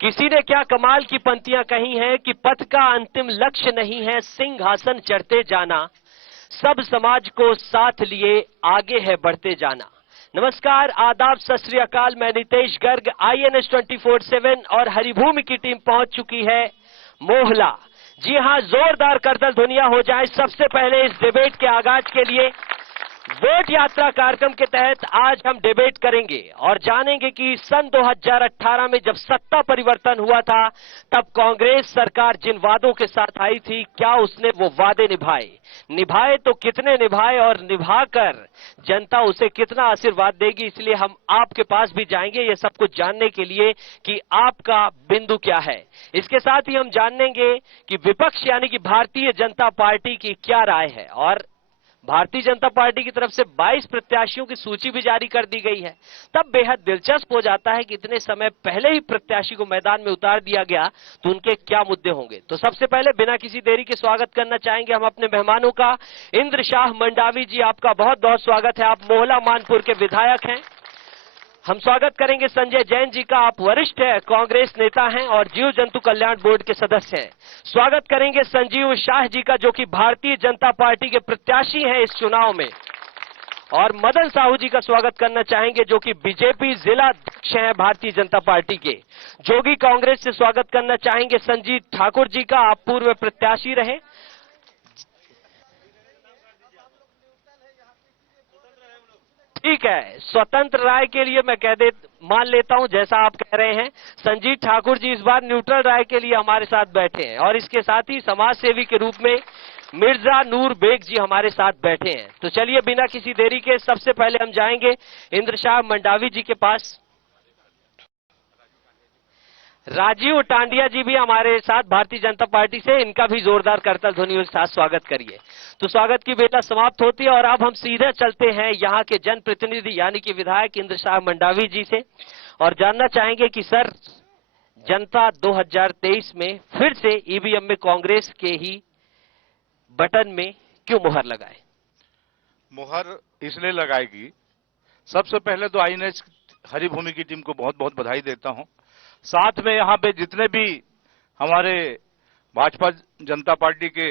किसी ने क्या कमाल की पंक्तियां कही हैं कि पथ का अंतिम लक्ष्य नहीं है सिंहासन चढ़ते जाना, सब समाज को साथ लिए आगे है बढ़ते जाना। नमस्कार, आदाब, सत श्री अकाल। मैं नितेश गर्ग, INS 24/7 और हरिभूमि की टीम पहुंच चुकी है मोहला। जी हां, जोरदार करतल ध्वनियां हो जाए। सबसे पहले इस डिबेट के आगाज के लिए वोट यात्रा कार्यक्रम के तहत आज हम डिबेट करेंगे और जानेंगे कि सन 2018 में जब सत्ता परिवर्तन हुआ था तब कांग्रेस सरकार जिन वादों के साथ आई थी, क्या उसने वो वादे निभाए तो कितने निभाए और निभाकर जनता उसे कितना आशीर्वाद देगी। इसलिए हम आपके पास भी जाएंगे ये सब कुछ जानने के लिए कि आपका बिंदु क्या है। इसके साथ ही हम जानेंगे कि विपक्ष यानी कि भारतीय जनता पार्टी की क्या राय है और भारतीय जनता पार्टी की तरफ से 22 प्रत्याशियों की सूची भी जारी कर दी गई है। तब बेहद दिलचस्प हो जाता है कि इतने समय पहले ही प्रत्याशी को मैदान में उतार दिया गया तो उनके क्या मुद्दे होंगे। तो सबसे पहले बिना किसी देरी के स्वागत करना चाहेंगे हम अपने मेहमानों का। इंद्र शाह मंडावी जी, आपका बहुत बहुत स्वागत है। आप मोहला मानपुर के विधायक हैं। हम स्वागत करेंगे संजय जैन जी का, आप वरिष्ठ है कांग्रेस नेता हैं और जीव जंतु कल्याण बोर्ड के सदस्य हैं। स्वागत करेंगे संजीव शाह जी का, जो कि भारतीय जनता पार्टी के प्रत्याशी हैं इस चुनाव में। और मदन साहू जी का स्वागत करना चाहेंगे, जो कि बीजेपी जिला अध्यक्ष हैं भारतीय जनता पार्टी के। जोगी कांग्रेस से स्वागत करना चाहेंगे संजीत ठाकुर जी का, आप पूर्व प्रत्याशी रहे। ठीक है, स्वतंत्र राय के लिए मैं मान लेता हूं जैसा आप कह रहे हैं। संजीत ठाकुर जी इस बार न्यूट्रल राय के लिए हमारे साथ बैठे हैं और इसके साथ ही समाज सेवी के रूप में मिर्जा नूर बेग जी हमारे साथ बैठे हैं। तो चलिए बिना किसी देरी के सबसे पहले हम जाएंगे इंद्र शाह मंडावी जी के पास। राजीव टांडिया जी भी हमारे साथ भारतीय जनता पार्टी से, इनका भी जोरदार करतल ध्वनियों के साथ स्वागत करिए। तो स्वागत की बेला समाप्त होती है और अब हम सीधे चलते हैं यहाँ के जनप्रतिनिधि यानी कि विधायक इंद्र शाह मंडावी जी से और जानना चाहेंगे कि सर, जनता 2023 में फिर से EVM में कांग्रेस के ही बटन में क्यों मुहर लगाए? मुहर इसलिए लगाएगी, सबसे पहले तो INS हरिभूमि की टीम को बहुत बहुत बधाई देता हूं। साथ में यहाँ पे जितने भी हमारे भाजपा जनता पार्टी के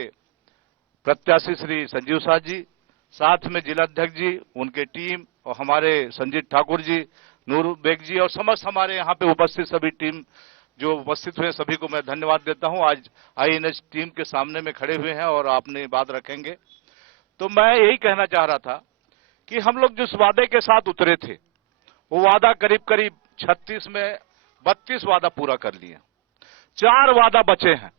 प्रत्याशी श्री संजीव शाह जी, साथ में जिला अध्यक्ष जी, उनके टीम और हमारे संजीत ठाकुर जी, नूर बेग जी और समस्त हमारे यहाँ पे उपस्थित सभी टीम जो उपस्थित हुए सभी को मैं धन्यवाद देता हूँ। आज INS टीम के सामने में खड़े हुए हैं और आपने बात रखेंगे। तो मैं यही कहना चाह रहा था कि हम लोग जिस वादे के साथ उतरे थे वो वादा करीब करीब 36 में 32 वादा पूरा कर लिए, 4 वादा बचे हैं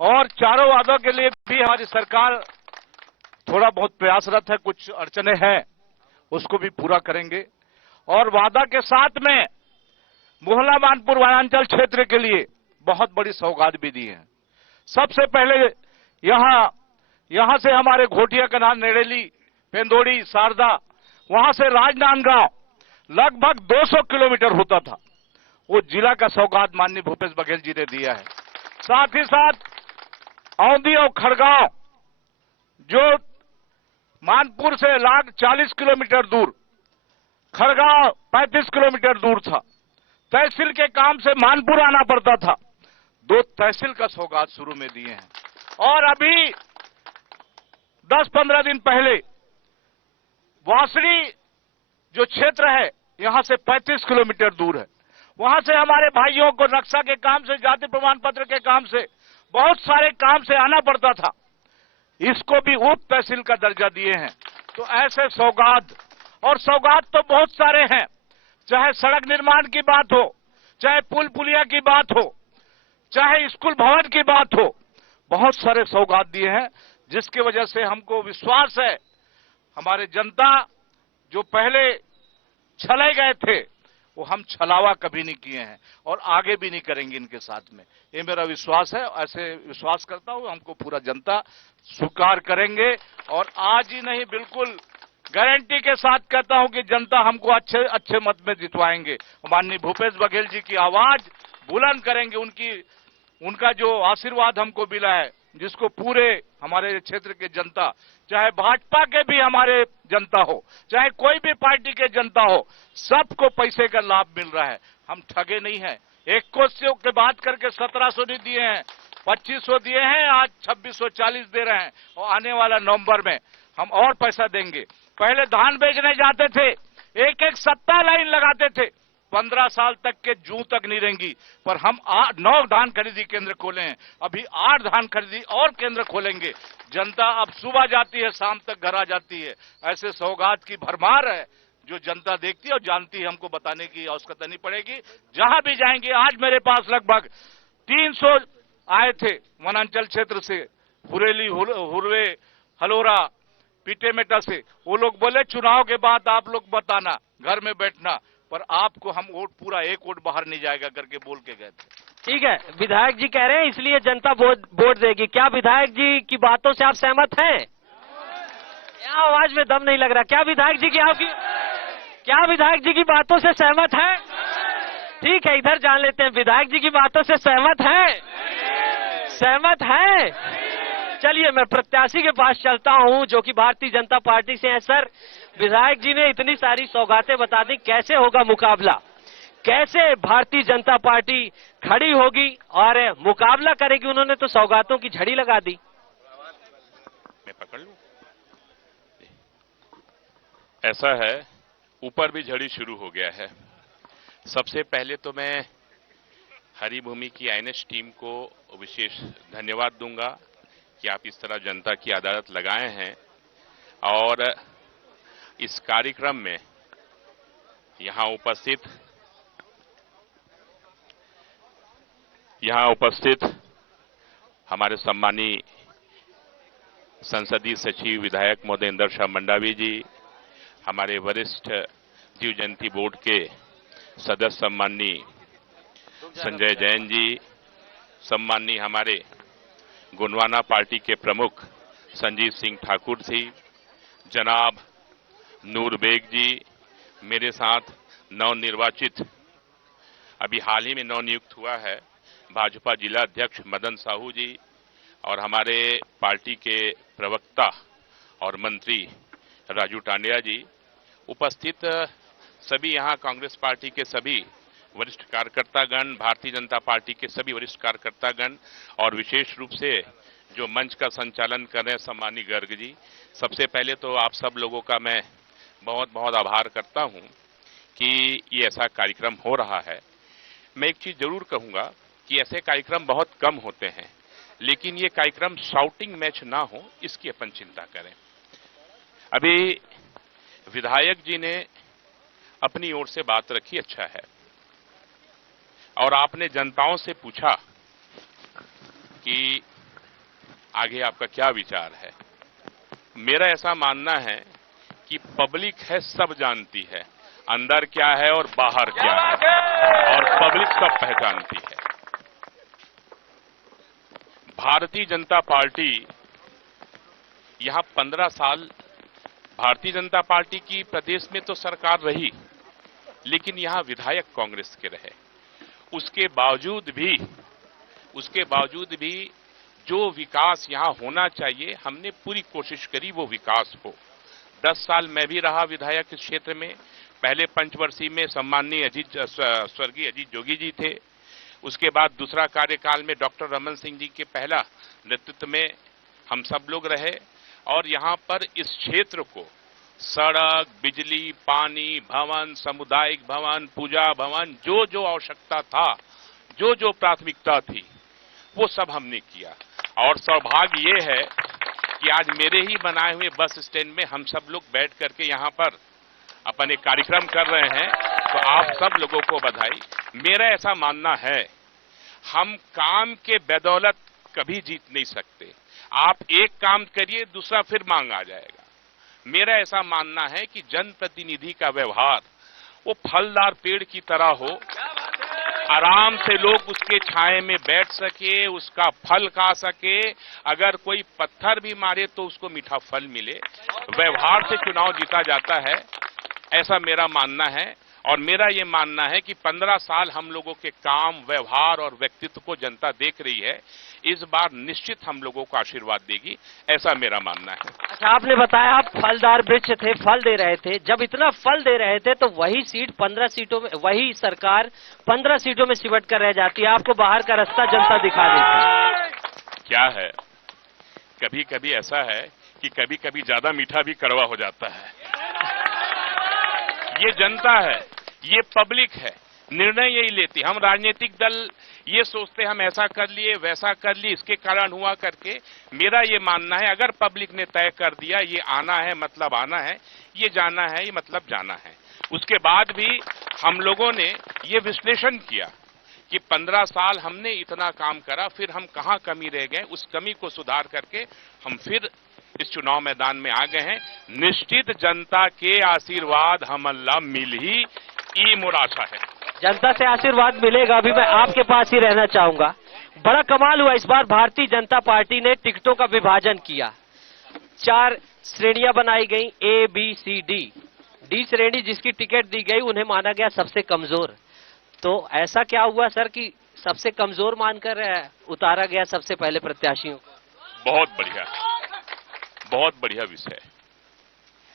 और चारों वादों के लिए भी हमारी सरकार थोड़ा बहुत प्रयासरत है। कुछ अड़चने हैं, उसको भी पूरा करेंगे और वादा के साथ में मोहला मानपुर वनांचल क्षेत्र के लिए बहुत बड़ी सौगात भी दी है। सबसे पहले यहां से हमारे घोटिया कनाल, नेड़ेली, पेंदोड़ी, शारदा, वहां से राजनांदगांव लगभग 200 किलोमीटर होता था। वो जिला का सौगात माननीय भूपेश बघेल जी ने दिया है। साथ ही साथ औंधी और खड़गांव जो मानपुर से 40 किलोमीटर दूर, खड़गांव 35 किलोमीटर दूर था, तहसील के काम से मानपुर आना पड़ता था। 2 तहसील का सौगात शुरू में दिए हैं। और अभी 10-15 दिन पहले वासड़ी जो क्षेत्र है यहां से 35 किलोमीटर दूर है, वहां से हमारे भाइयों को नक्शा के काम से, जाति प्रमाण पत्र के काम से, बहुत सारे काम से आना पड़ता था। इसको भी उप तहसील का दर्जा दिए हैं। तो ऐसे सौगात, और सौगात तो बहुत सारे हैं, चाहे सड़क निर्माण की बात हो, चाहे पुल पुलिया की बात हो, चाहे स्कूल भवन की बात हो, बहुत सारे सौगात दिए हैं। जिसकी वजह से हमको विश्वास है हमारे जनता जो पहले छले गए थे वो हम छलावा कभी नहीं किए हैं और आगे भी नहीं करेंगे इनके साथ में, ये मेरा विश्वास है। ऐसे विश्वास करता हूं हमको पूरा जनता स्वीकार करेंगे और आज ही नहीं, बिल्कुल गारंटी के साथ कहता हूं कि जनता हमको अच्छे अच्छे मत में जितवाएंगे। माननीय भूपेश बघेल जी की आवाज बुलंद करेंगे, उनका जो आशीर्वाद हमको मिला है जिसको पूरे हमारे क्षेत्र के जनता, चाहे भाजपा के भी हमारे जनता हो, चाहे कोई भी पार्टी के जनता हो, सबको पैसे का लाभ मिल रहा है। हम ठगे नहीं हैं। 2100 के बात करके 1700 नहीं दिए हैं, 2500 दिए हैं, आज 2640 दे रहे हैं और आने वाला नवंबर में हम और पैसा देंगे। पहले धान बेचने जाते थे, एक एक सप्ताह लाइन लगाते थे, 15 साल तक के जूं तक नहीं रहेंगी, पर हम 9 धान खरीदी केंद्र खोले हैं, अभी 8 धान खरीदी और केंद्र खोलेंगे। जनता अब सुबह जाती है, शाम तक घर आ जाती है। ऐसे सौगात की भरमार है जो जनता देखती है और जानती है, हमको बताने की आवश्यकता नहीं पड़ेगी। जहां भी जाएंगे, आज मेरे पास लगभग 300 आए थे वनांचल क्षेत्र से, हुरेली, हुरवे, हलोरा, पीटेमेटा से। वो लोग बोले चुनाव के बाद आप लोग बताना, घर में बैठना, पर आपको हम वोट पूरा एक वोट बाहर नहीं जाएगा करके बोल के गए थे। ठीक है, विधायक जी कह रहे हैं इसलिए जनता वोट देगी। क्या विधायक जी की बातों से आप सहमत हैं? आवाज में दम नहीं लग रहा। क्या विधायक जी की बातों से सहमत है? ठीक है, इधर जान लेते हैं, विधायक जी की बातों से सहमत है? सहमत है? चलिए मैं प्रत्याशी के पास चलता हूं जो कि भारतीय जनता पार्टी से हैं। सर, विधायक जी ने इतनी सारी सौगातें बता दी, कैसे होगा मुकाबला? कैसे भारतीय जनता पार्टी खड़ी होगी और मुकाबला करेगी? उन्होंने तो सौगातों की झड़ी लगा दी। मैं पकड़ लूं? ऐसा है, ऊपर भी झड़ी शुरू हो गया है। सबसे पहले तो मैं हरी भूमि की आईएनएच टीम को विशेष धन्यवाद दूंगा कि आप इस तरह जनता की अदालत लगाए हैं और इस कार्यक्रम में यहां उपस्थित हमारे सम्मानीय संसदीय सचिव विधायक महोदय इंदर मंडावी जी, हमारे वरिष्ठ जीव जयंती बोर्ड के सदस्य सम्मानीय संजय जैन जी, सम्मानीय हमारे गोंडवाना पार्टी के प्रमुख संजीव सिंह ठाकुर जी, जनाब नूर बेग जी, मेरे साथ नवनिर्वाचित, अभी हाल ही में नवनियुक्त हुआ है भाजपा जिला अध्यक्ष मदन साहू जी, और हमारे पार्टी के प्रवक्ता और मंत्री राजू टांडिया जी, उपस्थित सभी यहां कांग्रेस पार्टी के सभी वरिष्ठ कार्यकर्तागण, भारतीय जनता पार्टी के सभी वरिष्ठ कार्यकर्तागण, और विशेष रूप से जो मंच का संचालन कर रहे हैं सम्मानीय गर्ग जी। सबसे पहले तो आप सब लोगों का मैं बहुत बहुत आभार करता हूं कि ये ऐसा कार्यक्रम हो रहा है। मैं एक चीज जरूर कहूंगा कि ऐसे कार्यक्रम बहुत कम होते हैं, लेकिन ये कार्यक्रम शाउटिंग मैच ना हो, इसकी अपन चिंता करें। अभी विधायक जी ने अपनी ओर से बात रखी, अच्छा है, और आपने जनताओं से पूछा कि आगे आपका क्या विचार है। मेरा ऐसा मानना है कि पब्लिक है, सब जानती है अंदर क्या है और बाहर क्या है, और पब्लिक सब पहचानती है। भारतीय जनता पार्टी यहां 15 साल भारतीय जनता पार्टी की प्रदेश में तो सरकार रही, लेकिन यहां विधायक कांग्रेस के रहे। उसके बावजूद भी जो विकास यहां होना चाहिए, हमने पूरी कोशिश करी वो विकास हो। 10 साल मैं भी रहा विधायक इस क्षेत्र में। पहले पंचवर्षीय में सम्माननीय स्वर्गीय अजीत जोगी जी थे। उसके बाद दूसरा कार्यकाल में डॉक्टर रमन सिंह जी के पहला नेतृत्व में हम सब लोग रहे, और यहां पर इस क्षेत्र को सड़क, बिजली, पानी, भवन, सामुदायिक भवन, पूजा भवन, जो जो आवश्यकता था, जो जो प्राथमिकता थी, वो सब हमने किया। और सौभाग्य ये है कि आज मेरे ही बनाए हुए बस स्टैंड में हम सब लोग बैठ करके यहां पर अपन एक कार्यक्रम कर रहे हैं, तो आप सब लोगों को बधाई। मेरा ऐसा मानना है, हम काम के बदौलत कभी जीत नहीं सकते। आप एक काम करिए, दूसरा फिर मांग आ जाएगा। मेरा ऐसा मानना है कि जनप्रतिनिधि का व्यवहार वो फलदार पेड़ की तरह हो, आराम से लोग उसके छाए में बैठ सके, उसका फल खा सके। अगर कोई पत्थर भी मारे तो उसको मीठा फल मिले। व्यवहार से चुनाव जीता जाता है, ऐसा मेरा मानना है। और मेरा ये मानना है कि 15 साल हम लोगों के काम, व्यवहार और व्यक्तित्व को जनता देख रही है। इस बार निश्चित हम लोगों को आशीर्वाद देगी, ऐसा मेरा मानना है। अच्छा, आपने बताया आप फलदार वृक्ष थे, फल दे रहे थे। जब इतना फल दे रहे थे तो वही सीट 15 सीटों में, वही सरकार 15 सीटों में सिमट कर रह जाती है। आपको बाहर का रास्ता जनता दिखा देती। क्या है, कभी कभी ऐसा है कि कभी कभी ज्यादा मीठा भी कड़वा हो जाता है। ये जनता है, ये पब्लिक है, निर्णय यही लेती। हम राजनीतिक दल ये सोचते हम ऐसा कर लिए, वैसा कर लिए, इसके कारण हुआ करके। मेरा ये मानना है अगर पब्लिक ने तय कर दिया ये आना है मतलब आना है, ये जाना है ये मतलब जाना है। उसके बाद भी हम लोगों ने ये विश्लेषण किया कि 15 साल हमने इतना काम करा, फिर हम कहां कमी रह गए, उस कमी को सुधार करके हम फिर इस चुनाव मैदान में आ गए हैं। निश्चित जनता के आशीर्वाद हमला मिल ही मोर आशा है। जनता से आशीर्वाद मिलेगा। अभी मैं आपके पास ही रहना चाहूंगा। बड़ा कमाल हुआ इस बार भारतीय जनता पार्टी ने टिकटों का विभाजन किया। 4 श्रेणियां बनाई गई, A, B, C, D। D श्रेणी जिसकी टिकट दी गई उन्हें माना गया सबसे कमजोर। तो ऐसा क्या हुआ सर कि सबसे कमजोर मानकर उतारा गया सबसे पहले प्रत्याशियों को? बहुत बढ़िया विषय।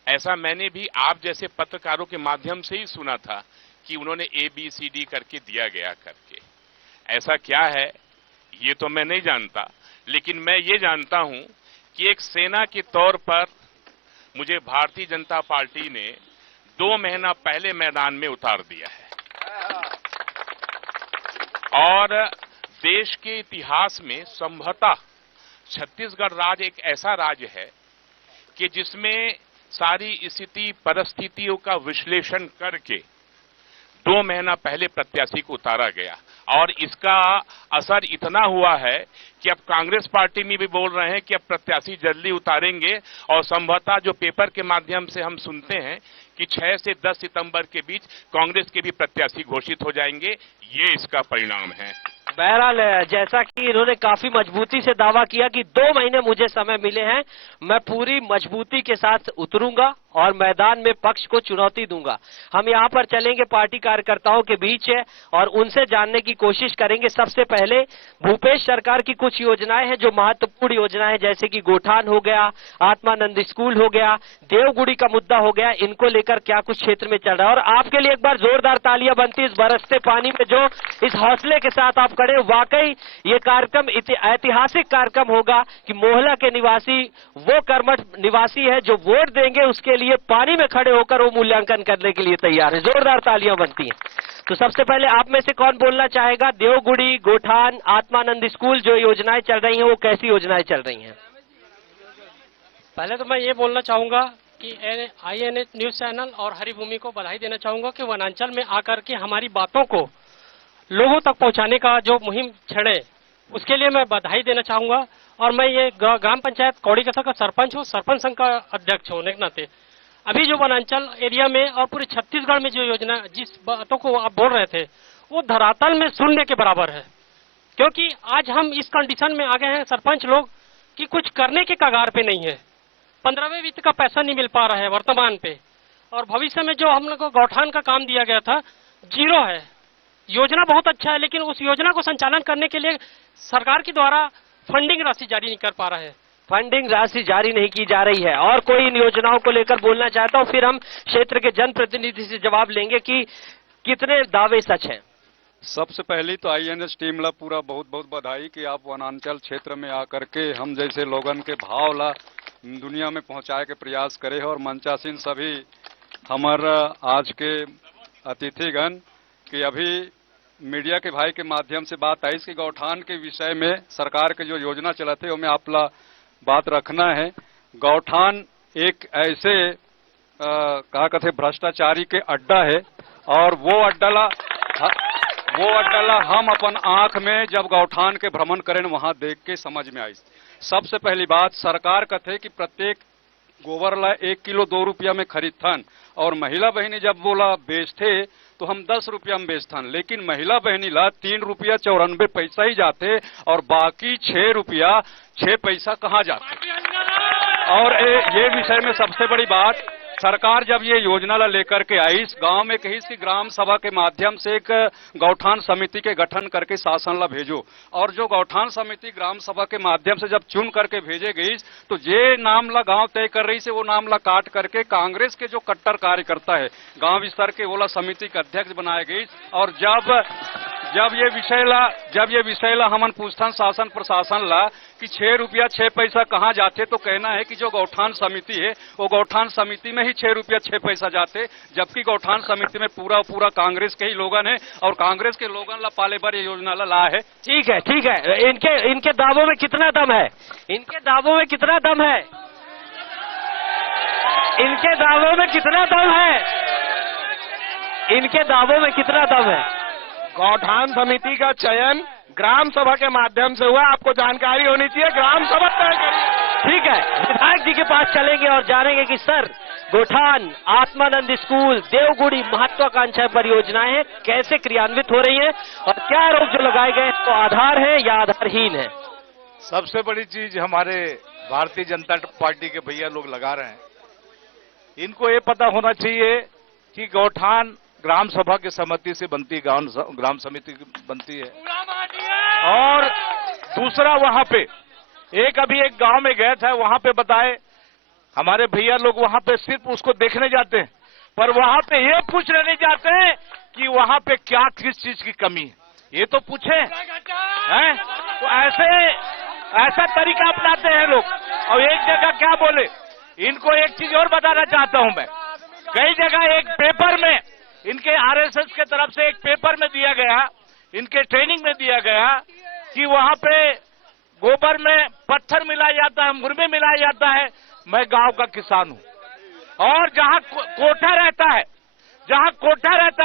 ऐसा मैंने भी आप जैसे पत्रकारों के माध्यम से ही सुना था कि उन्होंने A, B, C, D करके दिया गया करके। ऐसा क्या है ये तो मैं नहीं जानता, लेकिन मैं ये जानता हूं कि एक सेना के तौर पर मुझे भारतीय जनता पार्टी ने 2 महीना पहले मैदान में उतार दिया है। और देश के इतिहास में संभवतः छत्तीसगढ़ राज्य एक ऐसा राज्य है कि जिसमें सारी स्थिति परिस्थितियों का विश्लेषण करके 2 महीना पहले प्रत्याशी को उतारा गया। और इसका असर इतना हुआ है कि अब कांग्रेस पार्टी में भी बोल रहे हैं कि अब प्रत्याशी जल्दी उतारेंगे। और संभवतः जो पेपर के माध्यम से हम सुनते हैं कि 6 से 10 सितंबर के बीच कांग्रेस के भी प्रत्याशी घोषित हो जाएंगे। ये इसका परिणाम है। बहरहाल जैसा कि इन्होंने काफी मजबूती से दावा किया कि 2 महीने मुझे समय मिले हैं, मैं पूरी मजबूती के साथ उतरूंगा और मैदान में पक्ष को चुनौती दूंगा। हम यहां पर चलेंगे पार्टी कार्यकर्ताओं के बीच और उनसे जानने की कोशिश करेंगे। सबसे पहले भूपेश सरकार की कुछ योजनाएं हैं जो महत्वपूर्ण योजनाएं, जैसे कि गोठान हो गया, आत्मानंद स्कूल हो गया, देवगुड़ी का मुद्दा हो गया, इनको लेकर क्या कुछ क्षेत्र में चल रहा है। और आपके लिए एक बार जोरदार तालियां बनती इस बरसते पानी में जो इस हौसले के साथ आप खड़े। वाकई ये कार्यक्रम ऐतिहासिक कार्यक्रम होगा कि मोहला के निवासी वो कर्मठ निवासी है जो वोट देंगे उसके लिए पानी में खड़े होकर वो मूल्यांकन करने के लिए तैयार है। जोरदार तालियां बनती हैं। तो सबसे पहले आप में से कौन बोलना चाहेगा? देवगुड़ी, गोठान, आत्मानंद स्कूल जो योजनाएं चल रही हैं वो कैसी योजनाएं चल रही हैं? पहले तो मैं ये बोलना चाहूंगा कि INA न्यूज चैनल और हरिभूमि को बधाई देना चाहूंगा कि वनांचल में आकर के हमारी बातों को लोगों तक पहुंचाने का जो मुहिम छेड़े उसके लिए मैं बधाई देना चाहूंगा। और मैं ये ग्राम पंचायत कौड़ीकथा का सरपंच हूँ, सरपंच संघ का अध्यक्ष होने के नाते अभी जो वनांचल एरिया में और पूरे छत्तीसगढ़ में जो योजना जिस बातों को आप बोल रहे थे वो धरातल में शून्य के बराबर है। क्योंकि आज हम इस कंडीशन में आ गए हैं सरपंच लोग कि कुछ करने के कगार पे नहीं है। 15वें वित्त का पैसा नहीं मिल पा रहा है वर्तमान पे, और भविष्य में जो हम लोग को गौठान का काम दिया गया था 0 है। योजना बहुत अच्छा है लेकिन उस योजना को संचालन करने के लिए सरकार के द्वारा फंडिंग राशि जारी नहीं कर पा रहा है। फंडिंग राशि जारी नहीं की जा रही है। और कोई इन योजनाओं को लेकर बोलना चाहता हूं, फिर हम क्षेत्र के जनप्रतिनिधि से जवाब लेंगे कि कितने दावे सच हैं। सबसे पहली तो INS टीम ला पूरा बहुत बहुत बधाई कि आप वनांचल क्षेत्र में आकर के हम जैसे लोगन के भाव ला दुनिया में पहुंचाए के प्रयास करे और मंचासीन सभी हमारा आज के अतिथिगण कि अभी मीडिया के भाई के माध्यम से बात आई कि गौठान के विषय में सरकार के जो योजना चलाते हो में आपला बात रखना है। गौठान एक ऐसे कहा कहते भ्रष्टाचारी के अड्डा है और वो अड्डा ला हम अपन आंख में जब गौठान के भ्रमण करें वहां देख के समझ में आई। सबसे पहली बात सरकार कहते कि प्रत्येक गोबर ला 1 किलो 2 रुपया में खरीदथन और महिला बहनी जब बोला बेचते तो हम 10 रुपया में बेचथन, लेकिन महिला बहनी ला 3 रुपया 94 पैसा ही जाते और बाकी 6 रुपया 6 पैसा कहाँ जाते। और ये विषय में सबसे बड़ी बात सरकार जब ये योजना ला लेकर के आई, इस गांव में कहीं सी ग्राम सभा के माध्यम से एक गौठान समिति के गठन करके शासन ला भेजो, और जो गौठान समिति ग्राम सभा के माध्यम से जब चुन करके भेजे गई तो जे नाम ला गांव तय कर रही से वो नाम ला काट करके कांग्रेस के जो कट्टर कार्यकर्ता है गांव स्तर के वो ला समिति के अध्यक्ष बनाए गई। और जब ये विषय ला हमन पूछथन शासन प्रशासन ला कि 6 रुपया 6 पैसा कहाँ जाते, तो कहना है कि जो गौठान समिति है वो गौठान समिति में ही 6 रुपया 6 पैसा जाते, जबकि गौठान समिति में पूरा कांग्रेस के ही लोगन है और कांग्रेस के लोगन ला पाले बार ये योजना ला है। ठीक है, इनके दावों में कितना दम है? इनके दावों में कितना दम है? इनके दावों में कितना दम है? इनके दावों में कितना दम है? गौठान समिति का चयन ग्राम सभा के माध्यम से हुआ, आपको जानकारी होनी चाहिए, ग्राम सभा तय करेगी। ठीक है, विधायक जी के पास चलेंगे और जानेंगे कि सर गोठान, आत्मानंद स्कूल, देवगुड़ी महत्वाकांक्षा परियोजनाएं कैसे क्रियान्वित हो रही हैं और क्या आरोप जो लगाए गए तो आधार है या आधारहीन है? सबसे बड़ी चीज हमारे भारतीय जनता पार्टी के भैया लोग लगा रहे हैं, इनको ये पता होना चाहिए कि गौठान ग्राम सभा की सहमति से बनती, ग्राम समिति बनती है। और दूसरा, वहां पे अभी एक गांव में गए थे, वहां पे बताए हमारे भैया लोग वहां पे सिर्फ उसको देखने जाते हैं, पर वहां पे ये पूछने नहीं जाते हैं कि वहां पे क्या किस चीज की कमी है, ये तो पूछे हैं। तो ऐसा तरीका अपनाते हैं लोग। और एक जगह क्या बोले, इनको एक चीज और बताना चाहता हूं मैं, कई जगह एक पेपर में इनके आरएसएस के तरफ से एक पेपर में दिया गया, इनके ट्रेनिंग में दिया गया कि वहां पे गोबर में पत्थर मिलाया जाता है, मुर्मे मिलाया जाता है। मैं गांव का किसान हूं और जहां कोठा रहता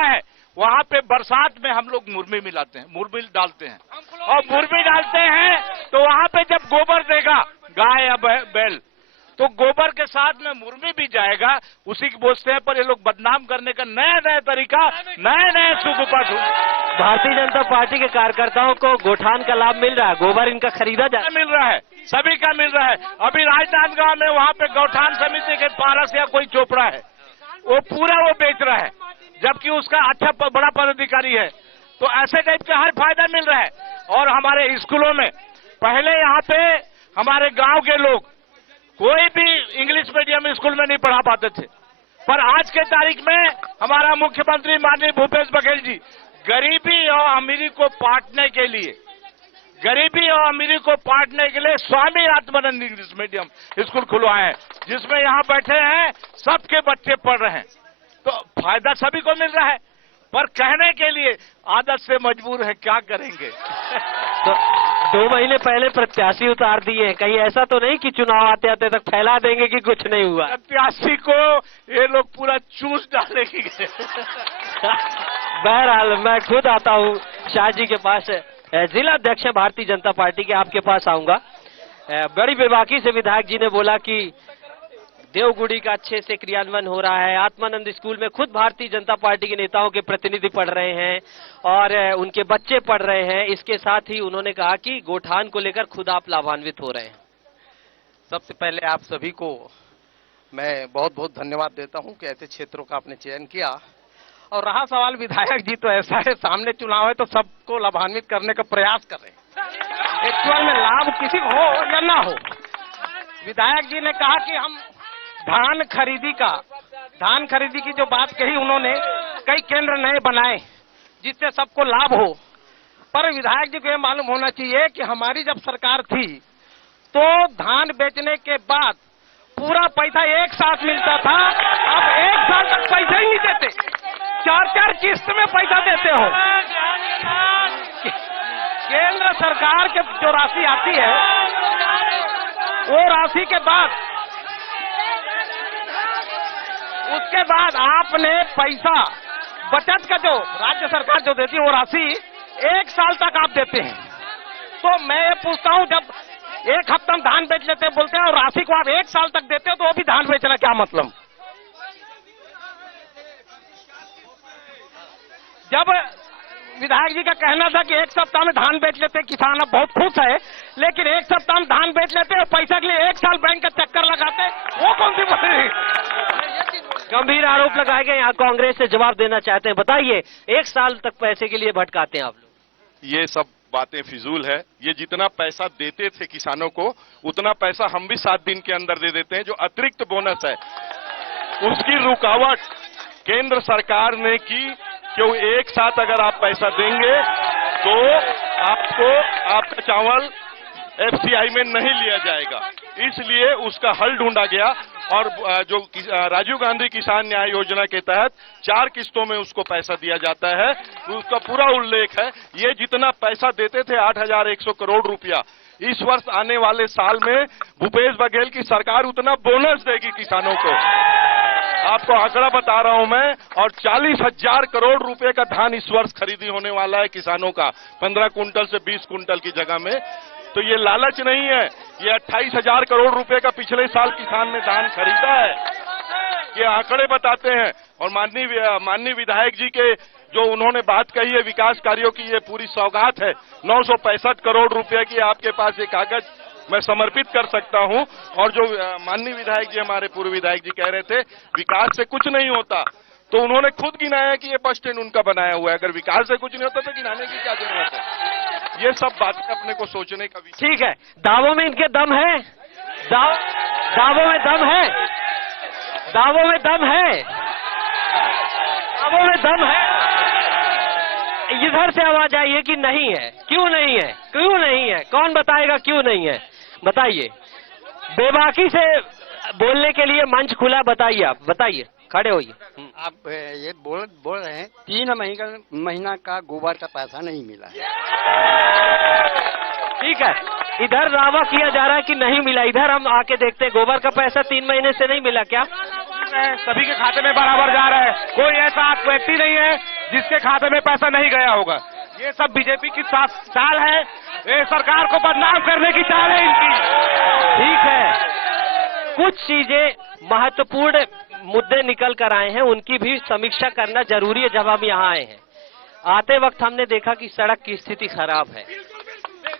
है वहां पे बरसात में हम लोग मुर्मी मिलाते हैं, मुर्मी डालते हैं, और मुर्मी डालते हैं तो वहां पे जब गोबर देगा गाय या बैल तो गोबर के साथ में मुर्मी भी जाएगा, उसी की बोझते हैं। पर ये लोग बदनाम करने का नया तरीका, नए शुभ उपज। भारतीय जनता पार्टी के कार्यकर्ताओं को गोठान का लाभ मिल रहा है, गोबर इनका खरीदा मिल रहा है, सभी का मिल रहा है। अभी राजनांदगांव में वहां पे गौठान समिति के पारस या कोई चोपड़ा है, वो पूरा बेच रहा है, जबकि उसका अच्छा बड़ा पदाधिकारी है। तो ऐसे टाइप का हर फायदा मिल रहा है। और हमारे स्कूलों में पहले यहाँ पे हमारे गांव के लोग कोई भी इंग्लिश मीडियम स्कूल में नहीं पढ़ा पाते थे, पर आज के तारीख में हमारा मुख्यमंत्री माननीय भूपेश बघेल जी गरीबी और अमीरी को पाटने के लिए Swami Atmanand English medium school खुलवाए हैं, जिसमें यहाँ बैठे हैं सबके बच्चे पढ़ रहे हैं। तो फायदा सभी को मिल रहा है, पर कहने के लिए आदत से मजबूर है, क्या करेंगे। तो 2 महीने पहले प्रत्याशी उतार दिए हैं, कहीं ऐसा तो नहीं कि चुनाव आते आते तक फैला देंगे कि कुछ नहीं हुआ? प्रत्याशी को ये लोग पूरा चूस डालेंगे। बहरहाल मैं खुद आता हूँ शाह जी के पास, जिला अध्यक्ष है भारतीय जनता पार्टी के, आपके पास आऊंगा। बड़ी बेबाकी से विधायक जी ने बोला कि देवगुड़ी का अच्छे से क्रियान्वयन हो रहा है, आत्मानंद स्कूल में खुद भारतीय जनता पार्टी के नेताओं के प्रतिनिधि पढ़ रहे हैं और उनके बच्चे पढ़ रहे हैं। इसके साथ ही उन्होंने कहा कि गोठान को लेकर खुद आप लाभान्वित हो रहे हैं। सबसे पहले आप सभी को मैं बहुत बहुत धन्यवाद देता हूं कि ऐसे क्षेत्रों का आपने चयन किया। और रहा सवाल विधायक जी, तो ऐसा है, सामने चुनाव है तो सबको लाभान्वित करने का प्रयास कर रहे हैं। एक्चुअल में लाभ किसी को हो या ना हो, विधायक जी ने कहा कि हम धान खरीदी की जो बात कही उन्होंने, कई केंद्र नए बनाए जिससे सबको लाभ हो। पर विधायक जी को यह मालूम होना चाहिए कि हमारी जब सरकार थी तो धान बेचने के बाद पूरा पैसा एक साथ मिलता था, अब 1 साल तक पैसा ही नहीं देते, 4 किस्त में पैसा देते हो। केंद्र सरकार के जो राशि आती है वो राशि के बाद उसके बाद आपने पैसा बचत का जो राज्य सरकार जो देती है वो राशि 1 साल तक आप देते हैं। तो मैं ये पूछता हूं, जब 1 हफ्ता में धान बेच लेते हैं बोलते हैं और राशि को आप 1 साल तक देते हो, तो वो भी धान बेचना क्या मतलब? जब विधायक जी का कहना था कि 1 सप्ताह में धान बेच लेते, किसान अब बहुत खुश है, लेकिन 1 सप्ताह में धान बेच लेते और पैसा के लिए 1 साल बैंक का चक्कर लगाते, वो कौन सी बात है? गंभीर आरोप लगाए गए, यहाँ कांग्रेस से जवाब देना चाहते हैं। बताइए, 1 साल तक पैसे के लिए भटकाते हैं आप लोग। ये सब बातें फिजूल है। ये जितना पैसा देते थे किसानों को, उतना पैसा हम भी 7 दिन के अंदर दे देते हैं। जो अतिरिक्त बोनस है उसकी रुकावट केंद्र सरकार ने की, क्यों एक साथ अगर आप पैसा देंगे तो आपको आपका चावल एफसीआई में नहीं लिया जाएगा, इसलिए उसका हल ढूंढा गया। और जो राजीव गांधी किसान न्याय योजना के तहत 4 किस्तों में उसको पैसा दिया जाता है, उसका पूरा उल्लेख है। ये जितना पैसा देते थे 8,100 करोड़ रुपया, इस वर्ष आने वाले साल में भूपेश बघेल की सरकार उतना बोनस देगी किसानों को। आपको आंकड़ा बता रहा हूं मैं, और 40,000 करोड़ रुपए का धान इस वर्ष खरीदी होने वाला है किसानों का, 15 कुंटल से 20 कुंटल की जगह में। तो ये लालच नहीं है, ये 28,000 करोड़ रुपए का पिछले साल किसान ने धान खरीदा है, ये आंकड़े बताते हैं। और माननीय विधायक जी के जो उन्होंने बात कही है विकास कार्यों की, ये पूरी सौगात है। 965 करोड़ रुपए की आपके पास ये कागज मैं समर्पित कर सकता हूं। और जो माननीय विधायक जी, हमारे पूर्व विधायक जी कह रहे थे विकास से कुछ नहीं होता, तो उन्होंने खुद गिनाया कि ये बस स्टैंड उनका बनाया हुआ है। अगर विकास से कुछ नहीं होता तो गिनाने की क्या जरूरत है? ये सब बातें अपने को सोचने का विषय। ठीक है, दावों में इनके दम है, दावों में दम है, दावों में दम है, दावों में दम है। इधर से आवाज आई है कि नहीं है। क्यों नहीं है? क्यों नहीं है? कौन बताएगा क्यों नहीं है? बताइए। बेबाकी से बोलने के लिए मंच खुला, बताइए। आप बताइए, खड़े होइए। आप ये बोल रहे हैं 3 महीना का गोबर का पैसा नहीं मिला है। ठीक है, इधर दावा किया जा रहा है कि नहीं मिला, इधर हम आके देखते हैं। गोबर का पैसा 3 महीने से नहीं मिला क्या? सभी के खाते में बराबर जा रहा है, कोई ऐसा व्यक्ति नहीं है जिसके खाते में पैसा नहीं गया होगा। ये सब बीजेपी की चाल है, ये सरकार को बदनाम करने की चाल है इनकी। ठीक है, कुछ चीजें महत्वपूर्ण मुद्दे निकल कर आए हैं, उनकी भी समीक्षा करना जरूरी है। जब हम यहाँ आए हैं, आते वक्त हमने देखा कि सड़क की स्थिति खराब है।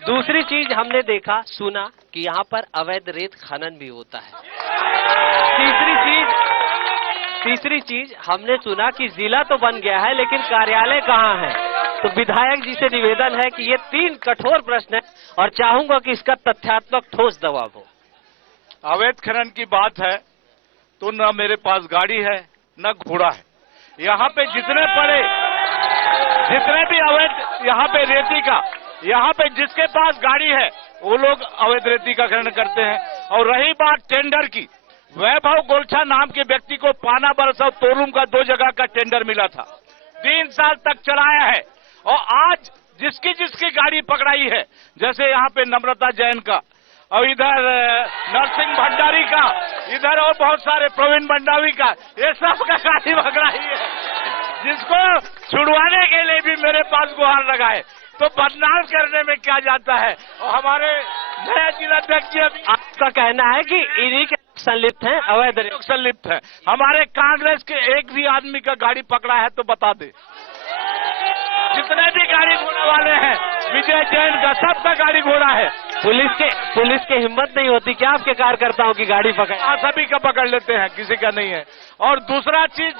दूसरी चीज हमने देखा सुना कि यहाँ पर अवैध रेत खनन भी होता है। तीसरी चीज हमने सुना कि जिला तो बन गया है लेकिन कार्यालय कहाँ है। तो विधायक जी से निवेदन है कि ये 3 कठोर प्रश्न है और चाहूंगा कि इसका तथ्यात्मक ठोस जवाब हो। अवैध खनन की बात है तो न मेरे पास गाड़ी है न घोड़ा है। यहाँ पे जितने भी अवैध यहाँ पे रेती का, यहाँ पे जिसके पास गाड़ी है वो लोग अवैध रेती का खनन करते हैं। और रही बात टेंडर की, वैभव गोलछा नाम के व्यक्ति को पाना बरस और तोलुम का 2 जगह का टेंडर मिला था, 3 साल तक चलाया है। और आज जिसकी गाड़ी पकड़ाई है, जैसे यहाँ पे नम्रता जैन का, और इधर नरसिंह भंडारी का, इधर और बहुत सारे प्रवीण मंडावी का, ये सब का गाड़ी पकड़ाई है। जिसको छुड़वाने के लिए भी मेरे पास गुहार लगाए, तो बदनाम करने में क्या जाता है। और हमारे नए जिलाध्यक्ष जी, आपका कहना है कि इन्हीं के संलिप्त हैं, अवैध संलिप्त है। हमारे कांग्रेस के एक भी आदमी का गाड़ी पकड़ा है तो बता दे। जितने भी गाड़ी घोड़ा वाले हैं, विजय जैन का सबका गाड़ी घोड़ा है। पुलिस के हिम्मत नहीं होती क्या आपके कार्यकर्ताओं की गाड़ी पकड़? सभी का पकड़ लेते हैं, किसी का नहीं है। और दूसरा चीज,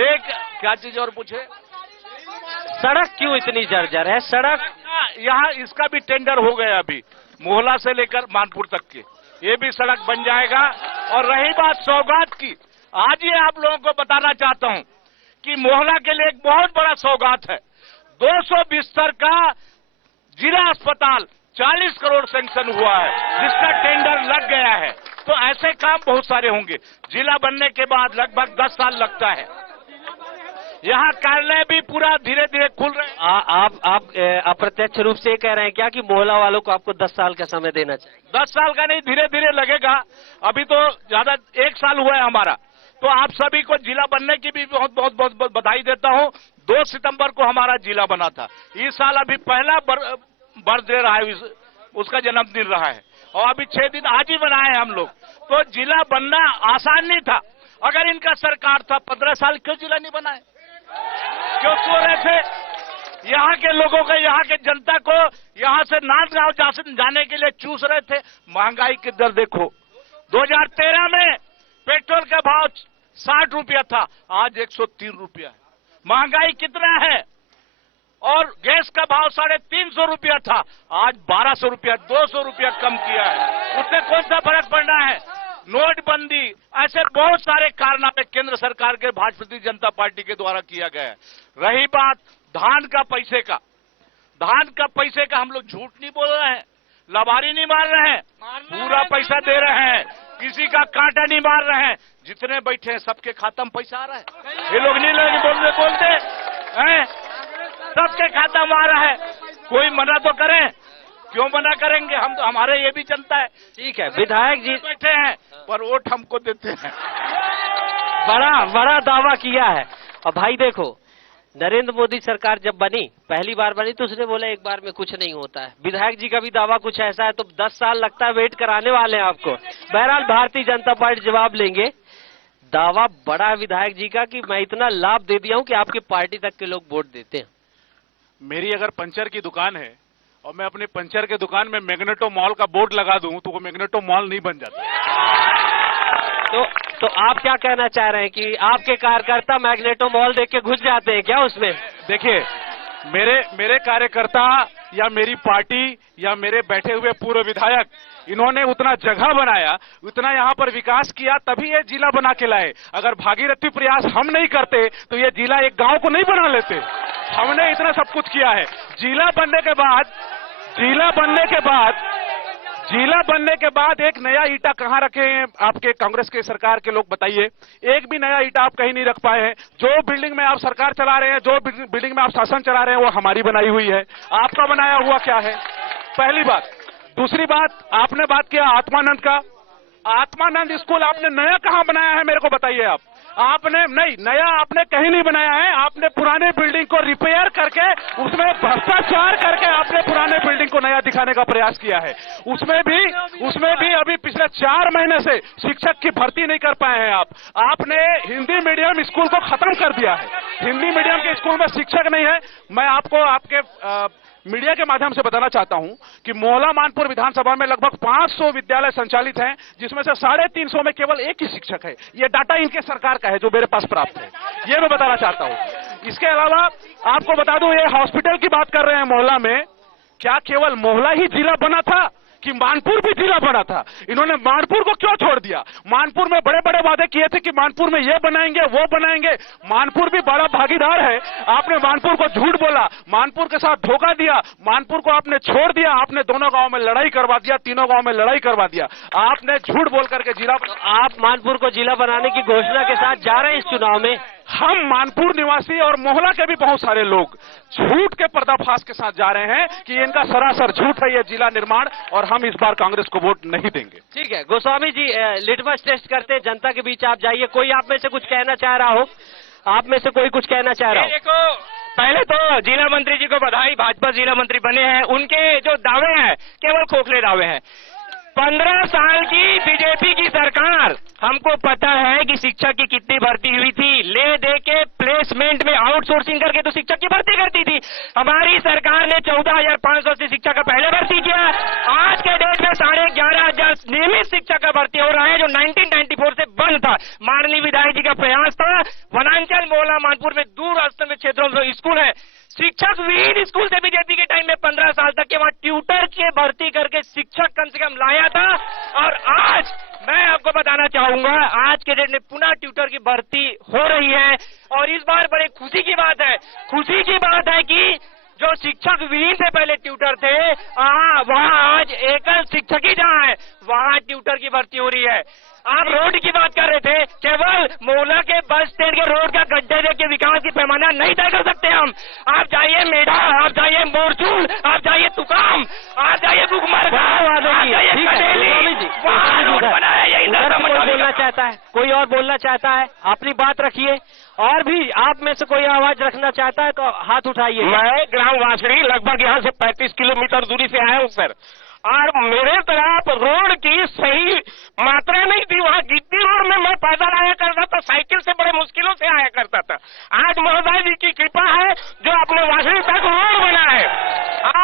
एक क्या चीज और पूछे, सड़क क्यों इतनी जर्जर है? सड़क यहाँ इसका भी टेंडर हो गया अभी, मोहला से लेकर मानपुर तक के, ये भी सड़क बन जाएगा। और रही बात सौगात की, आज ये आप लोगों को बताना चाहता हूं कि मोहला के लिए एक बहुत बड़ा सौगात है। 200 बिस्तर का जिला अस्पताल 40 करोड़ सैंक्शन हुआ है, जिसका टेंडर लग गया है। तो ऐसे काम बहुत सारे होंगे। जिला बनने के बाद लगभग 10 साल लगता है। यहाँ कार्यालय भी पूरा धीरे धीरे खुल रहे हैं। आप अप्रत्यक्ष रूप से कह रहे हैं क्या कि मोहल्ला वालों को आपको 10 साल का समय देना चाहिए? 10 साल का नहीं, धीरे धीरे लगेगा। अभी तो ज्यादा 1 साल हुआ है हमारा। तो आप सभी को जिला बनने की भी बहुत बहुत बहुत बधाई देता हूँ। 2 सितंबर को हमारा जिला बना था। इस साल अभी पहला बर्थडे रहा है, उसका जन्मदिन रहा है। और अभी 6 दिन आज ही बनाए हैं हम लोग। तो जिला बनना आसान नहीं था। अगर इनका सरकार था 15 साल, क्यों जिला नहीं बनाए? क्यों सो रहे थे? यहाँ के लोगों को, यहाँ के जनता को यहाँ से नांदगांव जाने के लिए चूस रहे थे। महंगाई की दर देखो, 2013 में पेट्रोल का भाव 60 रुपया था, आज 103 रुपया है। महंगाई कितना है? और गैस का भाव 350 रुपया था, आज 1200 रुपया, 200 रुपया कम किया है। उससे कौन सा फर्क पड़ना है? नोटबंदी, ऐसे बहुत सारे कारनामे केंद्र सरकार के भारतीय जनता पार्टी के द्वारा किया गया है। रही बात धान का पैसे का, धान का पैसे का हम लोग झूठ नहीं बोल रहे हैं, लबारी नहीं मार रहे हैं, पूरा पैसा दे रहे हैं, किसी का कांटा नहीं मार रहे हैं। जितने बैठे हैं सबके खाता में पैसा आ रहा है। ये लोग नहीं लगे बोलते हैं, सबके खाता में आ रहा है। कोई मना तो करें, क्यों मना करेंगे? हम तो, हमारे ये भी जनता है। ठीक है, विधायक जी बैठे हैं पर वोट हमको देते हैं। बड़ा दावा किया है। और भाई देखो, नरेंद्र मोदी सरकार जब बनी, पहली बार बनी, तो उसने बोला एक बार में कुछ नहीं होता है। विधायक जी का भी दावा कुछ ऐसा है, तो 10 साल लगता है, वेट कराने वाले हैं आपको। बहरहाल भारतीय जनता पार्टी जवाब लेंगे। दावा बड़ा है विधायक जी का कि मैं इतना लाभ दे दिया हूं कि आपकी पार्टी तक के लोग वोट देते हैं। मेरी अगर पंचर की दुकान है और मैं अपनी पंचर के दुकान में मैग्नेटो मॉल का बोर्ड लगा दूं तो वो मैग्नेटो मॉल नहीं बन जाता। तो आप क्या कहना चाह रहे हैं कि आपके कार्यकर्ता मैग्नेटो मॉल देख के घुस जाते हैं क्या उसमें? देखिए, मेरे कार्यकर्ता या मेरी पार्टी या मेरे बैठे हुए पूर्व विधायक, इन्होंने उतना जगह बनाया, उतना यहाँ पर विकास किया, तभी ये जिला बना के लाए। अगर भागीरथी प्रयास हम नहीं करते तो ये जिला एक गांव को नहीं बना लेते। हमने इतना सब कुछ किया है। जिला बनने के बाद एक नया ईटा कहाँ रखे हैं आपके कांग्रेस के सरकार के लोग? बताइए, एक भी नया ईटा आप कहीं नहीं रख पाए हैं। जो बिल्डिंग में आप सरकार चला रहे हैं, जो बिल्डिंग में आप शासन चला रहे हैं, वो हमारी बनाई हुई है। आपका बनाया हुआ क्या है? पहली बात। दूसरी बात, आपने बात किया आत्मानंद का। आत्मानंद स्कूल आपने नया कहाँ बनाया है, मेरे को बताइए आप। आपने नहीं, नया आपने कहीं नहीं बनाया है। आपने पुराने बिल्डिंग को रिपेयर करके, उसमें भ्रष्टाचार करके आपने पुराने बिल्डिंग को नया दिखाने का प्रयास किया है। उसमें भी अभी पिछले 4 महीने से शिक्षक की भर्ती नहीं कर पाए हैं आप। आपने हिंदी मीडियम स्कूल को खत्म कर दिया है। हिंदी मीडियम के स्कूल में शिक्षक नहीं है। मैं आपको आपके मीडिया के माध्यम से बताना चाहता हूं कि मोहला मानपुर विधानसभा में लगभग 500 विद्यालय संचालित हैं, जिसमें से 350 में केवल एक ही शिक्षक है। ये डाटा इनके सरकार का है जो मेरे पास प्राप्त है, ये मैं बताना चाहता हूं। इसके अलावा आपको बता दूं, ये हॉस्पिटल की बात कर रहे हैं मोहला में, क्या केवल मोहला ही जिला बना था कि मानपुर भी जिला बना था? इन्होंने मानपुर को क्यों छोड़ दिया? मानपुर में बड़े बड़े वादे किए थे कि मानपुर में ये बनाएंगे, वो बनाएंगे। मानपुर भी बड़ा भागीदार है। आपने मानपुर को झूठ बोला, मानपुर के साथ धोखा दिया, मानपुर को आपने छोड़ दिया। आपने दोनों गांव में लड़ाई करवा दिया, तीनों गांव में लड़ाई करवा दिया। आपने झूठ बोल करके जिला, आप मानपुर को जिला बनाने की घोषणा के साथ जा रहे हैं इस चुनाव में। हम मानपुर निवासी और मोहला के भी बहुत सारे लोग झूठ के पर्दाफाश के साथ जा रहे हैं कि इनका सरासर झूठ है ये जिला निर्माण, और हम इस बार कांग्रेस को वोट नहीं देंगे। ठीक है गोस्वामी जी, लिटमस टेस्ट करते हैं, जनता के बीच आप जाइए। कोई आप में से कुछ कहना चाह रहा हो? आप में से कोई कुछ कहना चाह रहा हो? देखो, पहले तो जिला मंत्री जी को बधाई, भाजपा जिला मंत्री बने हैं। उनके जो दावे हैं केवल खोखले दावे हैं। 15 साल की बीजेपी की सरकार, हमको पता है कि शिक्षक की कितनी भर्ती हुई थी। ले दे के प्लेसमेंट में आउटसोर्सिंग करके तो शिक्षक की भर्ती करती थी। हमारी सरकार ने 14,500 से शिक्षक का पहले भर्ती किया। आज के डेट में 11,500 नियमित शिक्षक का भर्ती हो रहा है, जो 1994 से बंद था। माननीय विधायक जी का प्रयास था। वनांचल मोहला मानपुर में दूर अस्तंग क्षेत्रों में स्कूल है, शिक्षक विहीन स्कूल से बीजेपी के टाइम में 15 साल तक के वहां ट्यूटर की भर्ती करके शिक्षक कम से कम लाया था। और आज मैं आपको बताना चाहूंगा, आज के डेट में पुनः ट्यूटर की भर्ती हो रही है। और इस बार बड़े खुशी की बात है कि जो शिक्षक विहीन से पहले ट्यूटर थे, वहां आज एकल शिक्षक ही जहां है वहां ट्यूटर की भर्ती हो रही है। आप रोड की बात कर रहे थे, केवल मोहला के बस स्टैंड के रोड का गड्ढे देख के विकास की पैमाना नहीं तय कर सकते हम। आप जाइए मेढा, आप जाइए मोरचूल, आप जाइए तुकाम, आप जाइए बुकमर, बोलना चाहता है, कोई और बोलना चाहता है? अपनी बात रखिए। और भी आप में से कोई आवाज रखना चाहता है तो हाथ उठाइए। मैं ग्राम वासड़ी, लगभग यहाँ से 35 किलोमीटर दूरी से आया हूँ सर, और मेरे तरफ रोड की सही मात्रा नहीं थी। वहाँ गिट्टी रोड में मैं पैदल आया करता था, साइकिल से बड़े मुश्किलों से आया करता था। आज महोदय जी की कृपा है जो अपने वासड़ी तक रोड बना है।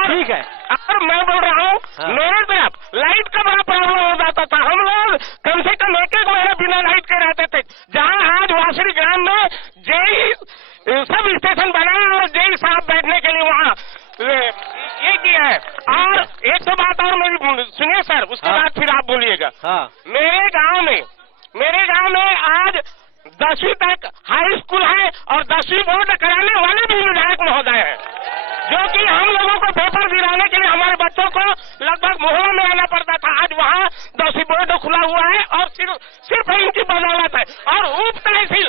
ठीक है, और मैं बोल रहा हूँ, मेरे तरफ लाइट का बड़ा प्रॉब्लम हो जाता था। हम लोग कम से कम एक महीने नाइट के रहते थे, जहां आज वासरी ग्राम में जेई सब स्टेशन बना है और जेई साहब बैठने के लिए वहाँ ये किया है। और एक तो बात और मेरी सुनिए सर, उसके बाद फिर आप बोलिएगा। मेरे गांव में आज 10वीं तक हाई स्कूल है और 10वीं बोर्ड कराने वाले भी विधायक महोदय हैं, जो कि हम लोगों को पेपर गिराने के लिए हमारे बच्चों को लगभग मोहल्लों में आना पड़ता था। आज वहाँ 10वीं बोर्ड खुला हुआ है और सिर्फ इनकी बदौलत है। और उप तहसील